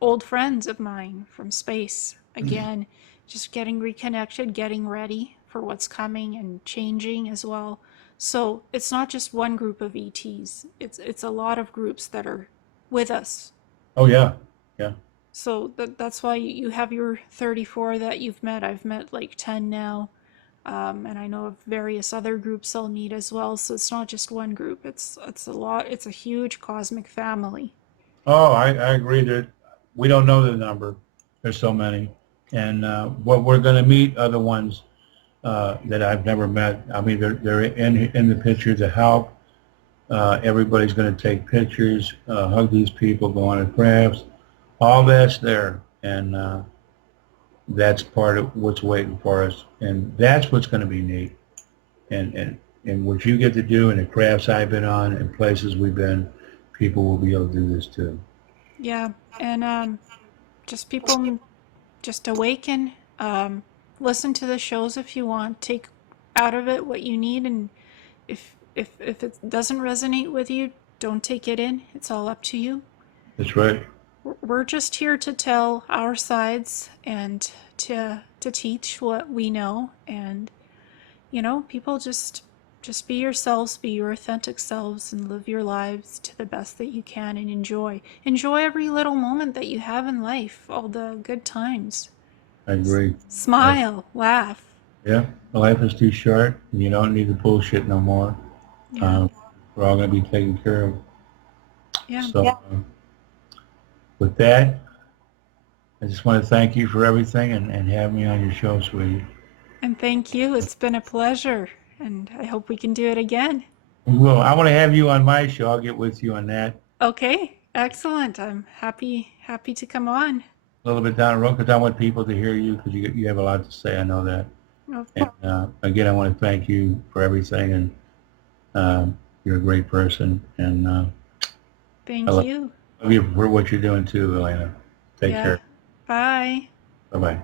old friends of mine from space again, just getting reconnected, getting ready for what's coming and changing as well. So it's not just one group of ETs. It's a lot of groups that are with us. Oh yeah, yeah. So that's why you have your 34 that you've met. I've met like 10 now. and I know of various other groups I'll meet as well. So it's not just one group. It's a lot. It's a huge cosmic family. Oh, I agree that we don't know the number. There's so many. And what we're going to meet are the ones that I've never met. I mean, they're in the picture to help. Everybody's going to take pictures, hug these people, go on crafts. All that's there. And that's part of what's waiting for us. And that's what's going to be neat. And what you get to do and the crafts I've been on and places we've been, people will be able to do this too. Yeah, and just people just awaken. Listen to the shows if you want. Take out of it what you need, and if it doesn't resonate with you, don't take it in. It's all up to you. That's right. We're just here to tell our sides and to teach what we know, and people just be yourselves, be your authentic selves, and live your lives to the best that you can, and enjoy every little moment that you have in life, all the good times. I agree. Smile, laugh. Yeah, life is too short, and you don't need the bullshit no more. Yeah, We're all going to be taken care of. yeah. So, with that, I just want to thank you for everything and have me on your show, sweetie. And thank you. It's been a pleasure, and I hope we can do it again. We will. I want to have you on my show. I'll get with you on that Okay, excellent. I'm happy to come on. a little bit down the road because I want people to hear you because you have a lot to say. I know that. Okay. And again, I want to thank you for everything, and you're a great person, and I Thank love you. you for what you're doing too, Ileana. Take Yeah. care. Bye. Bye-bye.